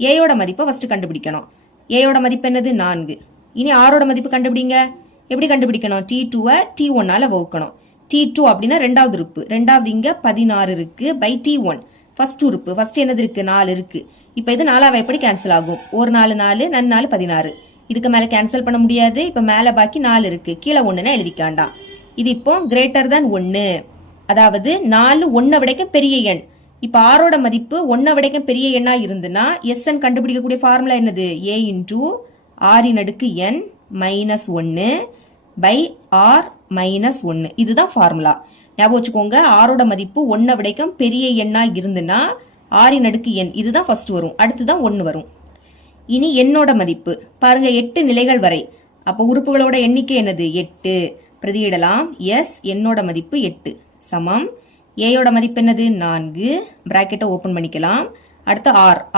ஏயோட மதிப்பை ஃபர்ஸ்ட் கண்டுபிடிக்கணும். ஏயோட மதிப்பு என்னது? 4. இனி ஆரோட மதிப்பு கண்டுபிடிங்க. எப்படி கண்டுபிடிக்கணும்? T2 T1ஆல வகுக்கணும். T2 அப்படின்னா 2வது உறுப்பு. 2வது இங்க 16 இருக்கு பை T1 ஃபர்ஸ்ட் உறுப்பு. ஃபர்ஸ்ட் என்னது இருக்கு? 4 இருக்கு. இப்ப இது 4ஆவை எப்படி கேன்சல் ஆகும்? ஒரு 4 4 4 16. இதுக்கு மேல கேன்சல் பண்ண முடியாது. இப்ப மேல பாக்கி 4 இருக்கு, கீழே 1ன்னு எழுதிக்காண்டாம். இது இப்போ கிரேட்டர் than 1, அதாவது 4 1 விடைக்க பெரிய எண். இப்ப ஆரோட மதிப்பு 1 விடைக்க பெரிய எண்ணா இருந்துன்னா SN கண்டுபிடிக்கக்கூடிய ஃபார்முலா என்னது? A இன்டூ R இன் அடுக்கு n minus 1 by R minus 1. இதுதான் ஃபார்முலா. ஞாபகம் வச்சுக்கோங்க. ஆரோட மதிப்பு 1 விடைக்கும் பெரிய எண்ணா இருந்துன்னா R இன் அடுக்கு n இதுதான் ஃபர்ஸ்ட் வரும், அடுத்துதான் 1 வரும். இனி என்னோட மதிப்பு பாருங்க, 8 நிலைகள் வரை. அப்ப உறுப்புகளோட எண்ணிக்கை என்னது? 8. பிரதியிடலாம். S என்னோட மதிப்பு 8 சமம் ஏயோட மதிப்பு என்னது 4, பிராக்கெட்டை ஓப்பன் பண்ணிக்கலாம். அடுத்து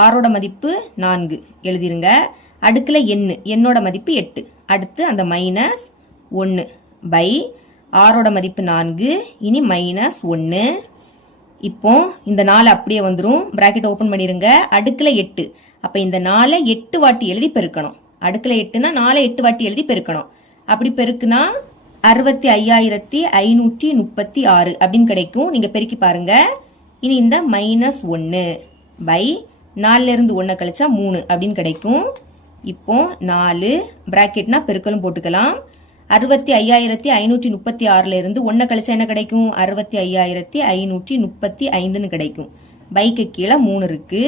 ஆரோட மதிப்பு 4 எழுதிருங்க. அடுக்கில் எண்ணோட மதிப்பு 8. அடுத்து அந்த -1 பை ஆரோட மதிப்பு 4, இனி -1. இப்போ இந்த 4 அப்படியே வந்துடும். பிராக்கெட் ஓப்பன் பண்ணிருங்க. அடுக்கில் 8, அப்போ இந்த 4 8 வாட்டி எழுதி பெருக்கணும். அடுக்கில் 8னா 4 8 வாட்டி எழுதி பெருக்கணும். அப்படி பெருக்குனா 65,536 அப்படின்னு கிடைக்கும். நீங்க பெருக்கி பாருங்க. இனி இந்த -1 பை 4ல இருந்து 1 கழிச்சா 3 அப்படின்னு கிடைக்கும். இப்போ 4 பிராக்கெட்னா பெருக்கலும் போட்டுக்கலாம். 65,536ல இருந்து 1 கழிச்சா என்ன கிடைக்கும்? 65,535ன்னு கிடைக்கும். பைக்கு கீழே 3 இருக்கு.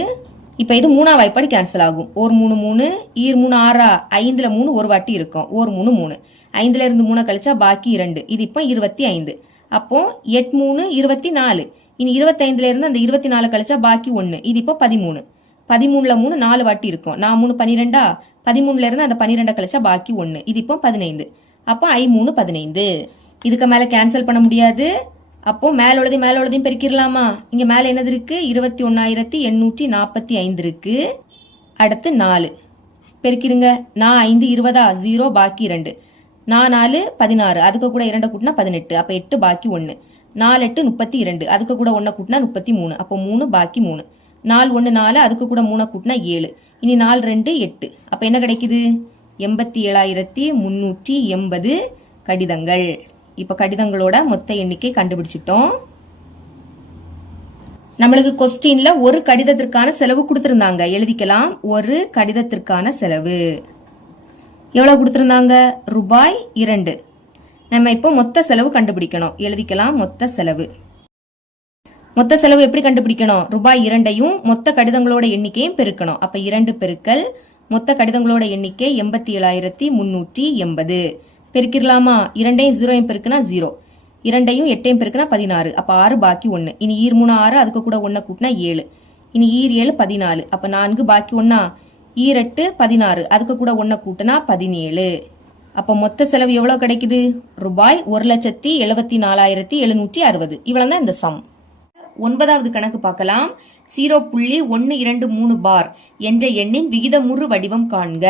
இப்போ இது 3ஆம் வாய்ப்பாடு கேன்சல் ஆகும். 1 3 3 ஈர் 3 6 5ல 3 ஒரு வாட்டி இருக்கும். 1 3 3 5ல இருந்து 3 கழிச்சா பாக்கி 2. இது இப்போ 25. அப்போ 8 3 24. இனி 25ல இருந்து அந்த 24 கழிச்சா பாக்கி 1. இது இப்போ 13. 13ல 3 4 வாட்டி இருக்கும். 4 3 12. 13ல இருந்து அந்த 12 கழிச்சா பாக்கி 1. இது இப்போ 15. அப்போ I 3 15. இதுக்கு மேல கேன்சல் பண்ண முடியாது. அப்போ மேலோடதையும் பெருக்கிடலாமா? இங்க மேல என்னது இருக்கு? 21,845 இருக்கு. அடுத்து 4 பெருக்கிருங்க. 4 5 20 0 பாக்கி 2. 4 4 16 அதுக்கு கூட 2 கூட்டினா 18. அப்ப 8 பாக்கி 1. 4 8 32 அதுக்கு கூட 1 கூட்டினா 33. அப்போ 3 பாக்கி 3. 4 1 4 அதுக்கு கூட 3 கூட்டினா 7. இனி 4 2 8. அப்ப என்ன கிடைக்குது? 87,380 கடிதங்கள். இப்ப கடிதங்களோட மொத்த எண்ணிக்கை கண்டுபிடிச்சிட்டோம். நம்மளுக்கு கொஸ்டின்ல ஒரு கடிதத்திற்கான செலவு கொடுத்திருந்தாங்க. எழுதிக்கலாம். ஒரு கடிதத்திற்கான செலவு எவ்வளவு கொடுத்திருந்தாங்க? ரூபாய் 2. நம்ம இப்போ மொத்த செலவு கண்டுபிடிக்கணும். எழுதிக்கலாம். மொத்த செலவு எப்படி கண்டுபிடிக்கணும்? ரூபாய் 2ஐயும் மொத்த கடிதங்களோட எண்ணிக்கையும் பெருக்கணும். அப்ப 2 பெருக்கல் மொத்த கடிதங்களோட எண்ணிக்கை 87,380. பெருக்கிடலாமா? 2ஐயும் 0ஐயும் பெருக்குனா 0. 2ஐயும் 8ஐயும் பெருக்குனா 16. அப்ப 6 பாக்கி 1. இனி ஈர் 3 6 அதுக்கு கூட 1 கூட்டினா 7. இனி ஈர் 7 14. அப்ப 4 பாக்கி 1. ஈர் 8 16 அதுக்கு கூட 1 கூட்டினா 17. அப்ப மொத்த செலவு எவ்வளவு கிடைக்குது? ரூபாய் 1,74,760. இவ்வளவுதான் இந்த சம். 9வது கணக்கு பார்க்கலாம். 0.123 பார் என்ற எண்ணின் விகிதமுறு வடிவம் காண்க.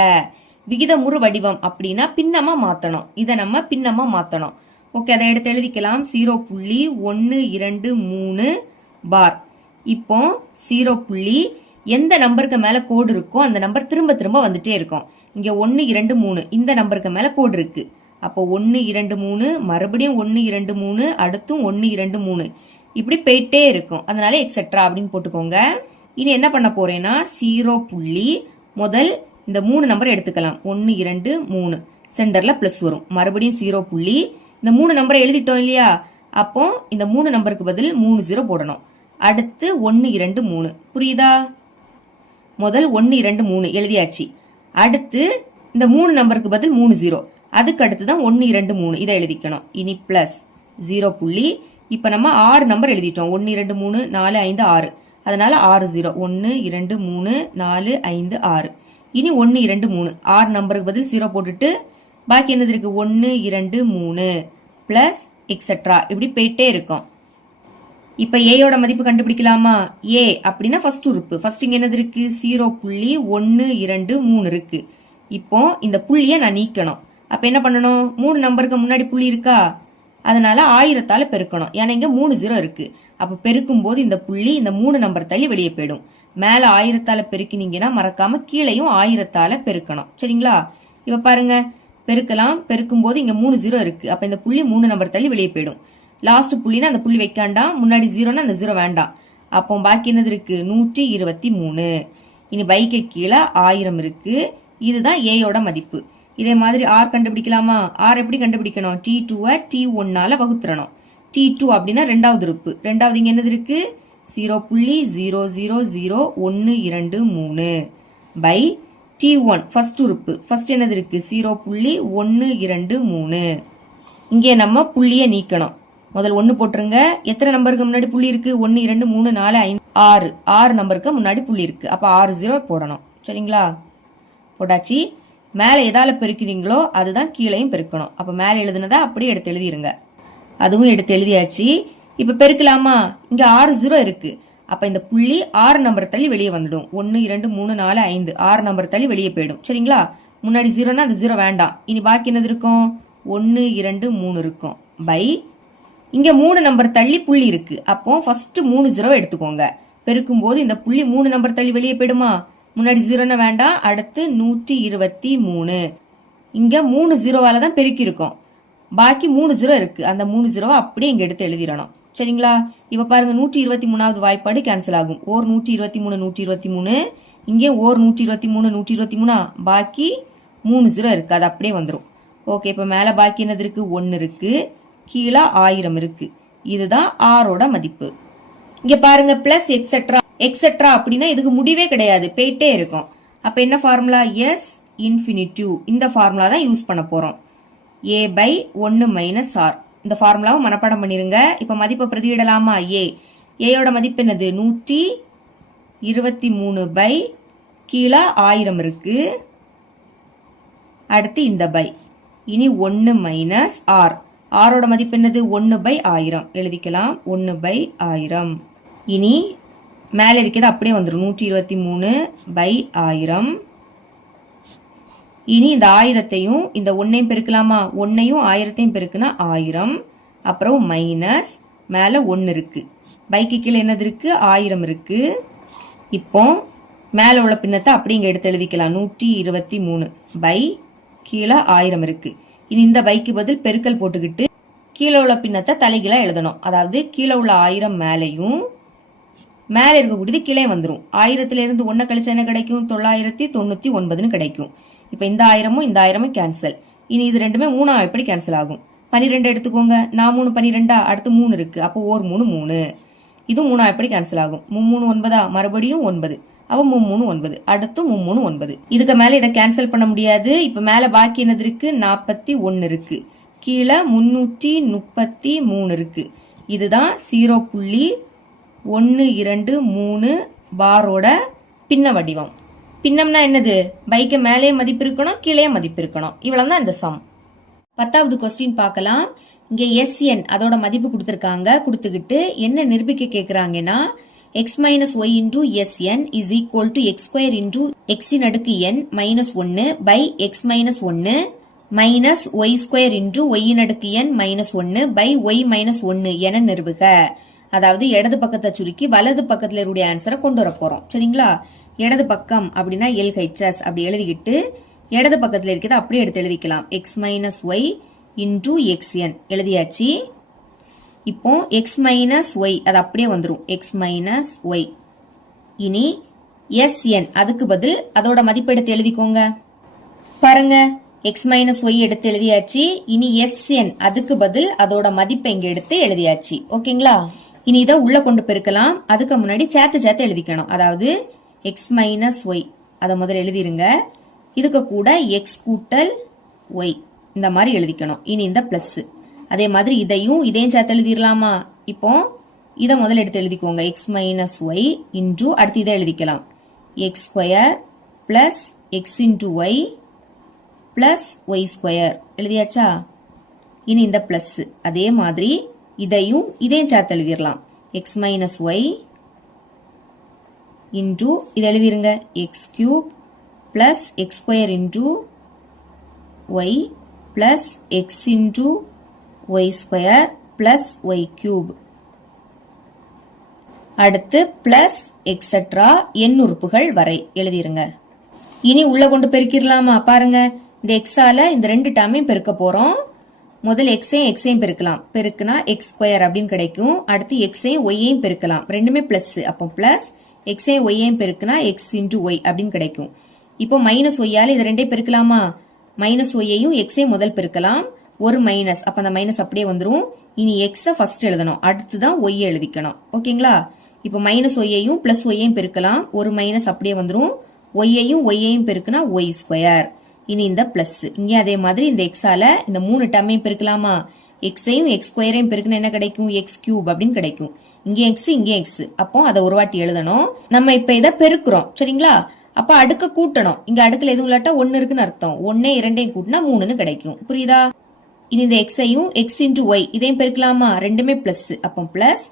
விகிதமுறு வடிவம் அப்படின்னா பின்னமா மாத்தணும். இதை நம்ம பின்னமா மாத்தணும். ஓகே, அதை எடுத்து எழுதிக்கலாம். 0.123 பார். இப்போ 0. எந்த நம்பருக்கு மேல கோடு இருக்கோ அந்த நம்பர் திரும்ப திரும்ப வந்துட்டே இருக்கும். இங்க 1 2 3 இந்த நம்பருக்கு மேல கோடு இருக்கு. அப்போ 1 2 3 மறுபடியும் 1 2 3 அடுத்தும் 1 2 3 இப்படி போயிட்டே இருக்கும். அதனால எக்ஸெட்ரா அப்படின்னு போட்டுக்கோங்க. இனி என்ன பண்ண போறேன்னா 0. முதல் இந்த 3 நம்பர் எடுத்துக்கலாம். 1 2 3 சென்டர்ல பிளஸ் வரும். மறுபடியும் 0. இந்த 3 நம்பரை எழுதிட்டோம் இல்லையா? அப்போ இந்த 3 நம்பருக்கு பதில் 3 0 போடணும். அடுத்து 1 2 3 புரியுதா? முதல் 1 2 3 எழுதியாச்சு. அடுத்து இந்த 3 நம்பருக்கு பதில் 3 0. அதுக்கு அடுத்து தான் 1 2 3 இதை எழுதிக்கணும். இனி பிளஸ் 0. இப்ப நம்ம 6 நம்பர் எழுதிட்டோம். 1 2 3 4 5 6. அதனால 6 0. 1 2 3 4 5 6. இனி 1 2 3 6 நம்பருக்கு பதில் 0 போட்டுட்டு பாக்கி என்னது இருக்கு? 1 2 3 பிளஸ் எக்ஸெட்ரா இப்படி போயிட்டே இருக்கும். இப்ப ஏயோட மதிப்பு கண்டுபிடிக்கலாமா? ஏ அப்படின்னா ஃபர்ஸ்ட் உறுப்பு. ஃபர்ஸ்ட் இங்க என்னது இருக்கு? 0.123 இருக்கு. இப்போ இந்த புள்ளியை நான் நீக்கணும். அப்ப என்ன பண்ணணும்? 3 நம்பருக்கு முன்னாடி புள்ளி இருக்கா? அதனால 1000ஆல பெருக்கணும். ஏன்னா இங்க 3 0 இருக்கு. அப்ப பெருக்கும் போது இந்த புள்ளி இந்த 3 நம்பர் தள்ளி வெளியே போயிடும். மேல 1000ஆல பெருக்கினீங்கன்னா மறக்காம கீழையும் 1000ஆல பெருக்கணும். சரிங்களா? இப்ப பாருங்க, பெருக்கலாம். பெருக்கும் போது இங்க 3 0 இருக்கு. அப்ப இந்த புள்ளி 3 நம்பர் தள்ளி வெளியே போயிடும். லாஸ்ட் புள்ளினா அந்த புள்ளி வைக்காண்டாம். முன்னாடி 0னா அந்த 0 வேண்டாம். அப்போ பாக்கி என்னது இருக்கு? 123. இனி பைக்கு கீழே 1000 இருக்கு. இதுதான் ஏயோட மதிப்பு. இதே மாதிரி ஆர் கண்டுபிடிக்கலாமா? ஆர் எப்படி கண்டுபிடிக்கணும்? T2 T1 வகுத்துறணும். T2 அப்படின்னா ரெண்டாவது உறுப்பு. ரெண்டாவது இங்க என்னது இருக்கு? 0.0000123 பை T1 ஃபர்ஸ்ட் உறுப்பு. ஃபர்ஸ்ட் என்னது இருக்கு? 0.123. இங்கே நம்ம புள்ளியை நீக்கணும். முதல் 1 போட்டுருங்க. எத்தனை நம்பருக்கு முன்னாடி புள்ளி இருக்கு? 1 2 3 4 5 6. 6 நம்பருக்கு முன்னாடி புள்ளி இருக்கு. அப்ப 6 0 போடணும். சரிங்களா? போட்டாச்சு. மேல எதால பெருக்கிறீங்களோ அதுதான் கீழையும் பெருக்கணும். அப்ப மேல எழுதுனதா அப்படியே எடுத்து எழுதிருங்க. அதுவும் எடுத்து எழுதியாச்சு. இப்ப பெருக்கலாமா? இங்க 6 0 இருக்கு. அப்ப இந்த புள்ளி 6 நம்பர் தள்ளி வெளியே வந்துடும். 1 2 3 4 5 6 நம்பர் தள்ளி வெளியே போயிடும். சரிங்களா? முன்னாடி 0னா அந்த 0 வேண்டாம். இனி பாக்கி என்னது இருக்கும்? 1 2 3 இருக்கும். பை இங்க 3 நம்பர் தள்ளி புள்ளி இருக்கு. அப்போ ஃபர்ஸ்ட் 3 0 எடுத்துக்கோங்க. பெருக்கும் போது இந்த புள்ளி 3 நம்பர் தள்ளி வெளியே போயிடுமா? முன்னாடி 0னா வேண்டாம். அடுத்து 123. இங்க 3 0வால தான் பெருக்கி இருக்கோம். பாக்கி 3 0 இருக்கு. அந்த 3 0 அப்படியே இங்க எடுத்து எழுதிடணும். சரிங்களா? இப்ப பாருங்க 123வது வாய்ப்பாடு கேன்சல் ஆகும். ஓர் 123 123. இங்கே ஓர் 123 123. பாக்கி 3 0 இருக்கு. அது அப்படியே வந்துடும். ஓகே, இப்ப மேல பாக்கி என்னது இருக்கு? 1 இருக்கு. கீழே 1000 இருக்கு. இதுதான் ஆரோட மதிப்பு. இங்க பாருங்க பிளஸ் எக்ஸெட்ரா எக்ஸெட்ரா அப்படின்னா இதுக்கு முடிவே கிடையாது, போயிட்டே இருக்கும். அப்ப என்ன ஃபார்முலா? S infinitive. இந்த ஃபார்முலா தான் யூஸ் பண்ண போறோம். a by 1 minus r. இந்த ஃபார்முலாவை மனப்பாடம் பண்ணிருங்க. இப்ப மதிப்பை பிரதியிடலாமா? ஏயோட மதிப்பு என்னது? 123 பை கீழே 1000 இருக்கு. அடுத்து இந்த பை. இனி 1 மைனஸ் r. ஆரோட மதிப்பு என்னது? 1 by 1000 எழுதிக்கலாம். 1 by 1000. இனி மேல இருக்கிறது அப்படியே வந்துடும். 123 by 1000. இனி இந்த 1000த்தையும் இந்த 1ஐயும் பெருக்கலாமா? 1ஐயும் 1000த்தையும் பெருக்குனா 1000. அப்புறம் மைனஸ் மேல 1 இருக்கு. பைக்கு கீழே என்னது இருக்கு? 1000 இருக்கு. இப்போ மேல உள்ள பின்னத்தை அப்படியே இங்க எடுத்து எழுதிக்கலாம். 123 பை கீழே 1000 இருக்கு. இனி இந்த பைக்கு பதில் பெருக்கல் போட்டுக்கிட்டு கீழே உள்ள பின்னத்தை தலைகீழா எழுதணும். அதாவது கீழே உள்ள 1000 மேலையும் மேல இருக்கக்கூடியது கீழே வந்துடும். 1000ல இருந்து 1 கழிச்சா என்ன கிடைக்கும்? 999 கிடைக்கும். இப்ப இந்த 1000ம் இந்த 1000ம் கேன்சல். இனி இது ரெண்டுமே 3 எப்படி கேன்சல் ஆகும்? 12 எடுத்துக்கோங்க. 4 3 12. அடுத்து 3 இருக்கு. அப்போ 1 3 3. இது 3 எப்படி கேன்சல் ஆகும்? 3 3 9. மறுபடியும் 9. அப்ப 3 3 9. அடுத்து 3 3 9. இதுக்கு மேல இதை கேன்சல் பண்ண முடியாது. இப்ப மேல பாக்கி என்னது இருக்கு? 41 இருக்கு. கீழே 333 இருக்கு. இதுதான் 0.123 பாரோட பின்ன வடிவம். பின்னம்னா என்னது? பைக்கு மேலே மதிப்பு இருக்கணும், கீழே மதிப்பு இருக்கணும். இவ்வளவுதான் இந்த சம். 10வது கொஸ்டின் பார்க்கலாம். இங்க SN அதோட மதிப்பு கொடுத்திருக்காங்க. கொடுத்துக்கிட்டு என்ன நிரூபிக்க கேக்குறாங்கன்னா x minus y into SN is equal to x square into x in அடுக்கு n minus 1 by x minus 1 minus y square into y in அடுக்கு n minus 1 by y minus 1 என நிரூபிக்க. அதாவது இடது பக்கத்தை சுருக்கி வலது பக்கத்துல இருக்க ஆன்சரை கொண்டு வர போறோம். சரிங்களா? இடது பக்கம் அப்படின்னா LHS அப்படி எழுதிக்கிட்டு இடது பக்கத்துல இருக்கிறது அப்படியே எடுத்து எழுதிக்கலாம். x minus y into xn எழுதியாச்சு. இப்போ x minus y அது அப்படியே வந்துரும். x minus y. இனி sn அதுக்கு பதில் அதோட மதிப்பு எடுத்து எழுதிக்கோங்க. பாருங்க x minus y எடுத்து எழுதியாச்சு. இனி sn அதுக்கு பதில் அதோட மதிப்பை இங்க எடுத்து எழுதியாச்சு. ஓகேங்களா? இனி இதை உள்ள கொண்டு பெருக்கலாம். அதுக்கு முன்னாடி சேர்த்து எழுதிக்கணும். அதாவது x minus y அதை முதல்ல எழுதிருங்க. இதுக்கு கூட x கூட்டல் y இந்த மாதிரி எழுதிக்கணும். இனி இந்த பிளஸ். அதே மாதிரி இதையும் சேர்த்து எழுதிடலாமா? இப்போ இதை முதல்ல எடுத்து எழுதிக்கோங்க. x minus y இன்டு அடுத்து இதை எழுதிக்கலாம். x square plus x into y plus y square எழுதியாச்சா? இனி இந்த பிளஸ். அதே மாதிரி இதையும் சேர்த்து எழுதிடலாம். x minus y இன்டு இதை எழுதிருங்க. x cube plus x square into y plus x into y square plus y cube. அடுத்து பிளஸ் எக்ஸெட்ரா எண் உறுப்புகள் வரை எழுதிருங்க. இனி உள்ள கொண்டு பெருக்கிடலாமா? பாருங்க இந்த எக்ஸால இந்த ரெண்டு டேர்மையும் பெருக்க போறோம். முதல் எக்ஸையும் பெருக்கலாம். பெருக்குனா எக்ஸ் ஸ்கொயர் அப்படின்னு கிடைக்கும். அடுத்து எக்ஸையும் ஒய்யையும் பெருக்கலாம். ரெண்டுமே பிளஸ். அப்போ பிளஸ் எக்ஸையும் ஒய்யையும் பெருக்குனா எக்ஸ் இன்டு ஒய் அப்படின்னு கிடைக்கும். இப்போ மைனஸ் ஒய்யால இது ரெண்டே பெருக்கலாமா? மைனஸ் ஒய்யையும் எக்ஸையும் முதல் பெருக்கலாம். ஒரு மைனஸ். அப்ப அந்த மைனஸ் அப்படியே வந்துடும். இனி எக்ஸை ஃபர்ஸ்ட் எழுதணும். அடுத்துதான் ஒய்யை எழுதிக்கணும். ஓகேங்களா? இப்போ மைனஸ் ஒய்யையும் பிளஸ் ஒய்யையும் பெருக்கலாம். ஒரு மைனஸ் அப்படியே வந்துடும். ஒய்யையும் பெருக்குனா ஒய் ஸ்கொயர். இனி இந்த பிளஸ். இங்க அதே மாதிரி இந்த எக்ஸால இந்த 3 டேர்மையும் பெருக்கலாமா? எக்ஸையும் எக்ஸ் ஸ்கொயரையும் பெருக்குனா என்ன கிடைக்கும்? எக்ஸ் கியூப் அப்படின்னு கிடைக்கும். இங்க எக்ஸ் இங்க எக்ஸ். அப்போ அதை ஒரு வாட்டி எழுதணும். நம்ம இப்ப இதை பெருக்குறோம். சரிங்களா? அப்ப அடுக்க கூட்டணும். இங்க அடுக்கல எதுவும் இல்லாட்டா 1 இருக்குன்னு அர்த்தம். 1 2 கூட்டினா 3ன்னு கிடைக்கும். புரியுதா? இனி இந்த எக்ஸையும் எக்ஸ் இன்டு ஒய் இதையும் பெருக்கலாமா, ரெண்டுமே பிளஸ், அப்போ பிளஸ்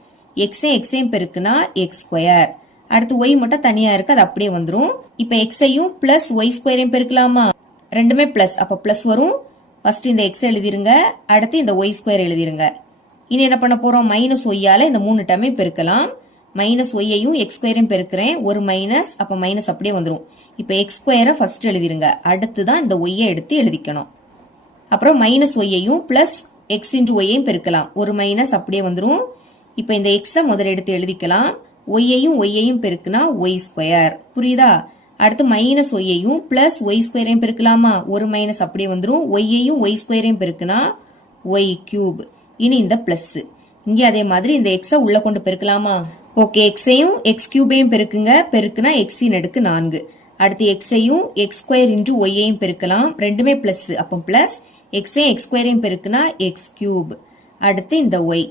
எக்ஸையும் பெருக்குனா எக்ஸ் ஸ்கொயர். அடுத்து ஒய் மட்டும் தனியா இருக்கு, அது அப்படியே வந்துடும். இப்போ எக்ஸையும் பிளஸ் ஒய் ஸ்கொயரையும் பெருக்கலாமா, ரெண்டுமே பிளஸ், அப்போ பிளஸ் வரும். ஃபர்ஸ்ட் இந்த எக்ஸ் எழுதிருங்க, அடுத்து இந்த ஒய் ஸ்கொயர் எழுதிருங்க. இனி என்ன பண்ண போறோம், மைனஸ் ஒய்யால இந்த 3 டேர்மே பெருக்கலாம். மைனஸ் ஒய்யையும் எக்ஸ் ஸ்கொயரையும் பெருக்கிறேன், ஒரு மைனஸ், அப்போ மைனஸ் அப்படியே வந்துடும். இப்போ எக்ஸ் ஸ்கொயரை ஃபர்ஸ்ட் எழுதிருங்க, அடுத்து தான் இந்த ஒய்யை எடுத்து எழுதிக்கணும். அப்புறம் மைனஸ் ஒய்யையும் பிளஸ் எக்ஸ் இன்டு ஒய்யையும் பெருக்கலாம், ஒரு மைனஸ் அப்படியே வந்துடும். இப்போ இந்த எக்ஸை முதல்ல எடுத்து எழுதிக்கலாம். ஒய்யையும் பெருக்குனா ஒய் ஸ்கொயர், புரியுதா? அடுத்து மைனஸ் ஒய்யையும் பிளஸ் ஒய் ஸ்கொயரையும் பெருக்கலாமா, ஒரு மைனஸ் அப்படியே வந்துடும். ஒய்யையும் ஒய் ஸ்கொயரையும் பெருக்குனா ஒய் கியூப். இனி இந்த பிளஸ், இங்கே அதே மாதிரி இந்த எக்ஸை உள்ள கொண்டு பெருக்கலாமா. ஓகே, எக்ஸையும் எக்ஸ் கியூபையும் பெருக்குங்க, பெருக்குனா எக்ஸின் அடுக்கு 4. அடுத்து எக்ஸையும் எக்ஸ் ஸ்கொயர் இன்டு ஒய்யையும் பெருக்கலாம், ரெண்டுமே பிளஸ், அப்போ பிளஸ் எக்ஸையும் எக்ஸ் ஸ்கொயரையும் பெருக்குனா எக்ஸ் கியூப். அடுத்து இந்த ஒய்,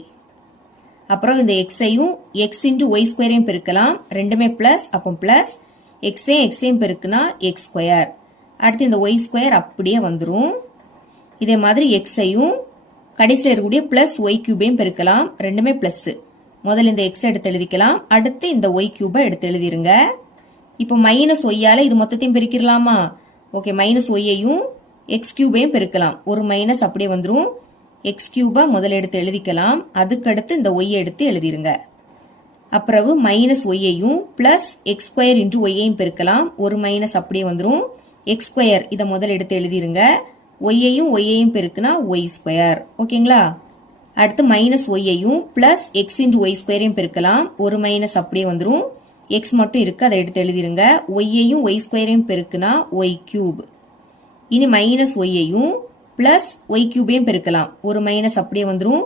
அப்புறம் இந்த எக்ஸையும் எக்ஸ் இன்டு ஒய் ஸ்கொயரையும் பெருக்கலாம், ரெண்டுமே பிளஸ், அப்போ பிளஸ் எக்ஸையும் பெருக்குனா எக்ஸ் ஸ்கொயர். அடுத்து இந்த ஒய் ஸ்கொயர் அப்படியே வந்துடும். இதே மாதிரி எக்ஸையும் கடைசியில் இருக்கக்கூடிய பிளஸ் ஒய் கியூபையும் பெருக்கலாம், ரெண்டுமே பிளஸ். முதல்ல இந்த எக்ஸ் எடுத்து எழுதிக்கலாம், அடுத்து இந்த ஒய் கியூபை எடுத்து எழுதிருங்க. இப்போ மைனஸ் ஒய்யால இது மொத்தத்தையும் பெருக்கிடலாமா. ஓகே, மைனஸ் ஒய்யையும் எக்ஸ் கியூபையும் பெருக்கலாம், ஒரு மைனஸ் அப்படியே வந்துடும். எக்ஸ் கியூபை முதல்ல எடுத்து எழுதிக்கலாம், அதுக்கடுத்து இந்த ஒய்யை எடுத்து எழுதிருங்க. அப்புறம் மைனஸ் ஒய்யையும் பிளஸ் எக்ஸ் ஸ்கொயர் இன்டு ஒய்யையும் பெருக்கலாம், ஒரு மைனஸ் அப்படியே வந்துடும். எக்ஸ் ஸ்கொயர் இதை முதல்ல எடுத்து எழுதிருங்க, ஒய்யையும் பெருக்குனா ஒய் ஸ்கொயர். ஓகேங்களா? அடுத்து மைனஸ் ஒய்யையும் பிளஸ் எக்ஸ் இன்டு ஒய் ஸ்கொயரையும் பெருக்கலாம், ஒரு மைனஸ் அப்படியே வந்துடும். எக்ஸ் மட்டும் இருக்கு, அதை எடுத்து எழுதிருங்க. ஒய்யையும் ஒய் ஸ்கொயரையும் பெருக்குனா ஒய் கியூப். இனி மைனஸ் ஒய்யையும் பிளஸ் ஒய் கியூபையும் பெருக்கலாம், ஒரு மைனஸ் அப்படியே வந்துடும்.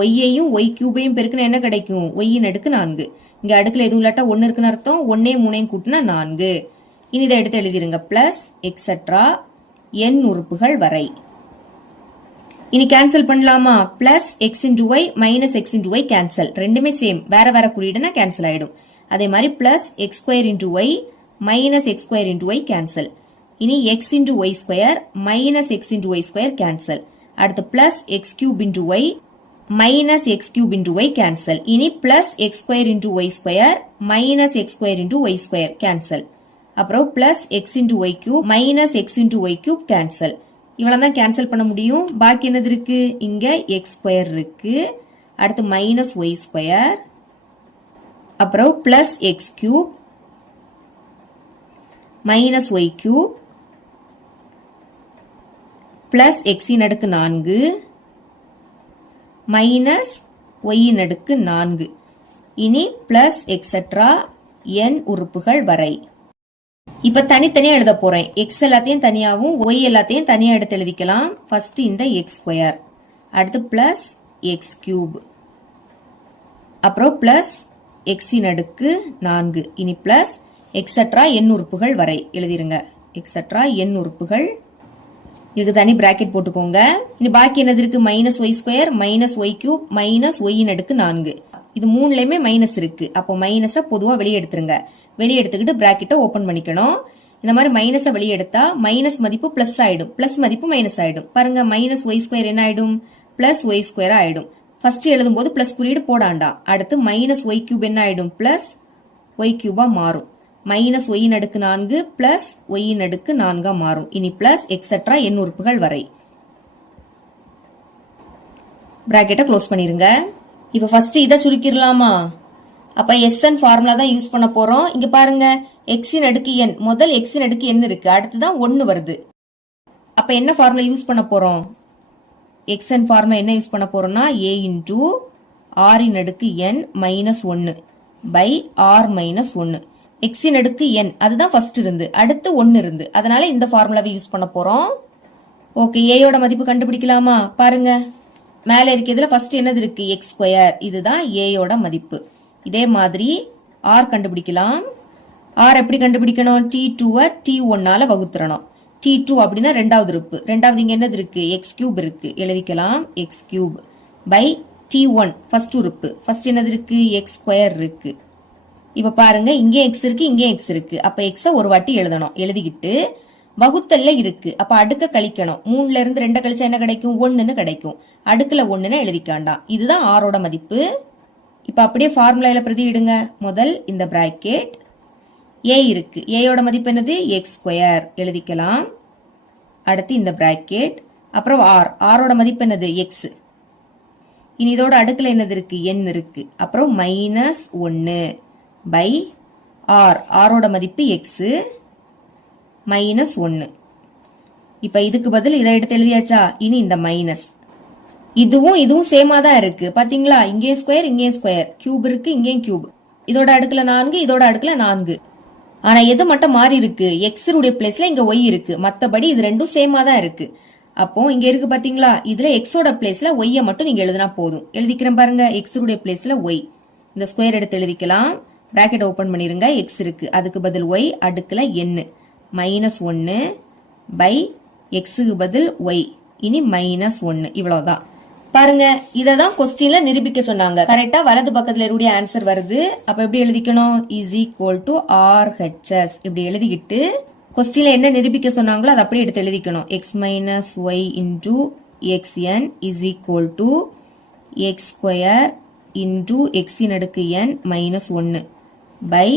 ஒய்யையும் ஒய் கியூபையும் பெருக்குனா என்ன கிடைக்கும், ஒய்யின் அடுக்கு 4. இங்க அடுக்குல எதுவும் இல்லாட்டா 1 இருக்குன்னு அர்த்தம், 1 3 கூட்டினா 4. இனி இதை எடுத்து எழுதிருங்க, பிளஸ் எக்ஸெட்ரா n உறுப்புகள் வரை. இனி கேன்சல் பண்ணலாமா, plus x into y minus x into y cancel, ரெண்டுமே சேம், வேற வேற குறியீடுனா கேன்சல் ஆயிடும். அதே மாதிரி plus x square into y minus x square into y cancel. இனி x into y square minus x into y square cancel. அடுத்து plus x cube into y minus x cube into y cancel. இனி plus x square into y square minus x square into y square cancel. அப்புறம் plus x into y cube minus x into y cube cancel. இவ்வளவுதான் cancel பண்ண முடியும். பாக்கி என்னது இருக்கு, இங்க X square இருக்கு, அடுத்து மைனஸ் ஒய் ஸ்கொயர், அப்புறம் plus x cube minus y cube plus எக்ஸின் அடுக்கு 4 மைனஸ் ஒய்யின் அடுக்கு 4. இனி பிளஸ் எக்ஸெட்ரா n உறுப்புகள் வரை. இப்ப தனித்தனியா எழுத போறேன். எக்ஸ் எல்லாத்தையும் தனியாவும் ஒய் எல்லாத்தையும் தனியா எடுத்து எழுதிக்கலாம். ஃபர்ஸ்ட் இந்த எக்ஸ் ஸ்கொயர், அடுத்து பிளஸ் எக்ஸ் கியூப், அப்புறம் பிளஸ் எக்ஸின் அடுக்கு 4. இனி பிளஸ் எக்ஸெட்ரா n உறுப்புகள் வரை எழுதிருங்க. எக்ஸெட்ரா n உறுப்புகள், இதுக்கு தனி பிராக்கெட் போட்டுக்கோங்க. இனி பாக்கி என்னது இருக்கு, minus y square minus y cube minus ஒய்யின் அடுக்கு 4. இது மூணுலயுமே மைனஸ் இருக்கு, அப்போ மைனஸை பொதுவா வெளியே எடுத்துருங்க. வெளியே எடுத்துக்கிட்டு பிராக்கெட்டை ஓபன் பண்ணிக்கணும். இந்த மாதிரி மைனஸை வெளியே எடுத்தா மைனஸ் மதிப்பு பிளஸ் ஆயிடும், பிளஸ் மதிப்பு மைனஸ் ஆயிடும். பாருங்க, மைனஸ் ஒய் ஸ்கொயர் என்ன ஆயிடும், பிளஸ் ஒய் ஸ்கொயர் ஆயிடும். ஃபர்ஸ்ட் எழுதும் போது பிளஸ் குறியீடு போடாண்டாம். அடுத்து மைனஸ் ஒய் கியூப் என்ன ஆயிடும், பிளஸ் ஒய் கியூபா மாறும். மைனஸ் ஒய்யின் அடுக்கு 4 பிளஸ் ஒய்யின் அடுக்கு 4 மாறும். இனி பிளஸ் எக்ஸெட்ரா n உறுப்புகள் வரை. பிராக்கெட்டை க்ளோஸ் பண்ணிருங்க. இப்ப ஃபர்ஸ்ட் இதை சுருக்கிடலாமா. அப்ப SN ஃபார்முலா தான் யூஸ் பண்ண போறோம். இங்க பாருங்க, எக்ஸின் அடுக்கு n, முதல் எக்ஸின் அடுக்கு n இருக்கு, அடுத்துதான் 1 வருது. அப்ப என்ன ஃபார்முலா யூஸ் பண்ண போறோம், XN ஃபார்முலா என்ன யூஸ் பண்ண போறோம்னா a இன்டு r இன் அடுக்கு n minus 1 by r minus 1. எக்ஸின் அடுக்கு n அதுதான் ஃபர்ஸ்ட் இருந்து, அடுத்து 1 இருந்து, அதனால இந்த ஃபார்முலாவை யூஸ் பண்ண போறோம். ஓகே, ஏயோட மதிப்பு கண்டுபிடிக்கலாமா. பாருங்க, மேல இருக்கிறதுல ஃபர்ஸ்ட் என்னது இருக்கு, எக்ஸ் ஸ்கொயர், இதுதான் ஏயோட மதிப்பு. இதே மாதிரி r கண்டுபிடிக்கலாம். r எப்படி கண்டுபிடிக்கணும், t2 t1 வகுத்துறணும். t2 அப்படின்னா ரெண்டாவது உறுப்பு, ரெண்டாவது இங்க என்னது இருக்கு, எக்ஸ் கியூப் இருக்கு, எழுதிக்கலாம். X cube by t1 first உறுப்பு, ஃபர்ஸ்ட் என்னது இருக்கு, எக்ஸ் ஸ்கொயர் இருக்கு. இப்ப பாருங்க, இங்கே எக்ஸ் இருக்கு, இங்கே எக்ஸ் இருக்கு. அப்ப எக்ஸ ஒரு வாட்டி எழுதணும். எழுதிக்கிட்டு வகுத்தல்ல இருக்கு. அப்ப அடுக்க கழிக்கணும். 3ல இருந்து 2 கழிச்சா என்ன கிடைக்கும்? 1ன்னு கிடைக்கும். அடுக்குல 1ன்னு எழுதிக்காண்டாம். இதுதான் ஆரோட மதிப்பு. இப்ப அப்படியே ஃபார்முலால பிரதியிடுங்க. முதல் இந்த பிராக்கெட் a இருக்கு. a மதிப்பு என்னது? x² எழுதிக்கலாம். அடுத்து இந்த பிராக்கெட், அப்புறம் ஆரோட மதிப்பு என்னது? x. இனி இதோட அடுக்குல என்னது இருக்கு? n இருக்கு. அப்புறம் -1 பை ஆரோட மதிப்பு x -1. இப்ப இதுக்கு பதில் இதை எடுத்து எழுதியாச்சா? இனி இந்த மைனஸ், இதுவும் சேமா தான் இருக்கு. பாத்தீங்களா? இங்கே ஸ்கொயர், இங்கே ஸ்கொயர், கியூப் இருக்கு, இங்கேயும் கியூப். இதோட அடுக்குல 4, இதோட அடுக்குல 4. ஆனா எது மட்டும் மாறி இருக்கு? x உடைய பிளேஸ்ல இங்க y இருக்கு. மத்தபடி இது ரெண்டும் சேமா தான் இருக்கு. அப்போ இங்க இருக்கு பாத்தீங்களா? இதுல x ஓட பிளேஸ்ல y மட்டும் நீங்க எழுதினா போதும். எழுதிக்கிறேன் பாருங்க. x உடைய பிளேஸ்ல y. இந்த ஸ்கொயர் எடுத்து எழுதிக்கலாம். பிராக்கெட் ஓபன் பண்ணிருங்க. x இருக்கு, அதுக்கு பதில் y, அடுக்குல n. -1 பை xக்கு பதில் y. இனி -1. இவ்வளவுதான். பாருங்க, இததான் கொஸ்டின்ல நிரூபிக்க சொன்னாங்க. கரெக்டா வலது பக்கத்துல இருக்கக்கூடிய ஆன்சர் வருது. அப்ப எப்படி எழுதிக்கணும்? இஸ் ஈக்குவல் டு RHS இப்படி எழுதிக்கிட்டு கொஸ்டின்ல என்ன நிரூபிக்க சொன்னாங்களோ அதை அப்படியே எடுத்து எழுதிக்கணும். x minus y into xn is equal to x² into xன் அடுக்கு n -1 by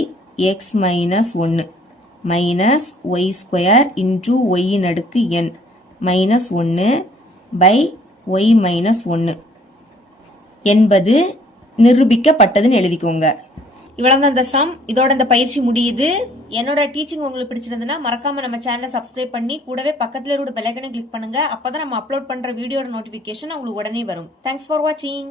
x -1 minus y² into yன் அடுக்கு n -1 பை y -1 என்பது நிரூபிக்கப்பட்டதுன்னு எழுதிக்கோங்க. இவ்வளவுதான் இந்த சம். இதோட இந்த பயிற்சி முடியுது. என்னோட டீச்சிங் உங்களுக்கு பிடிச்சிருந்ததுன்னா மறக்காம நம்ம சேனலை சப்ஸ்கிரைப் பண்ணி கூடவே பக்கத்துல இருக்க பெல் ஐகானை கிளிக் பண்ணுங்க. அப்பதான் நம்ம அப்லோட் பண்ற வீடியோட நோட்டிபிகேஷன் உங்களுக்கு உடனே வரும். தேங்க்ஸ் ஃபார் வாட்சிங்.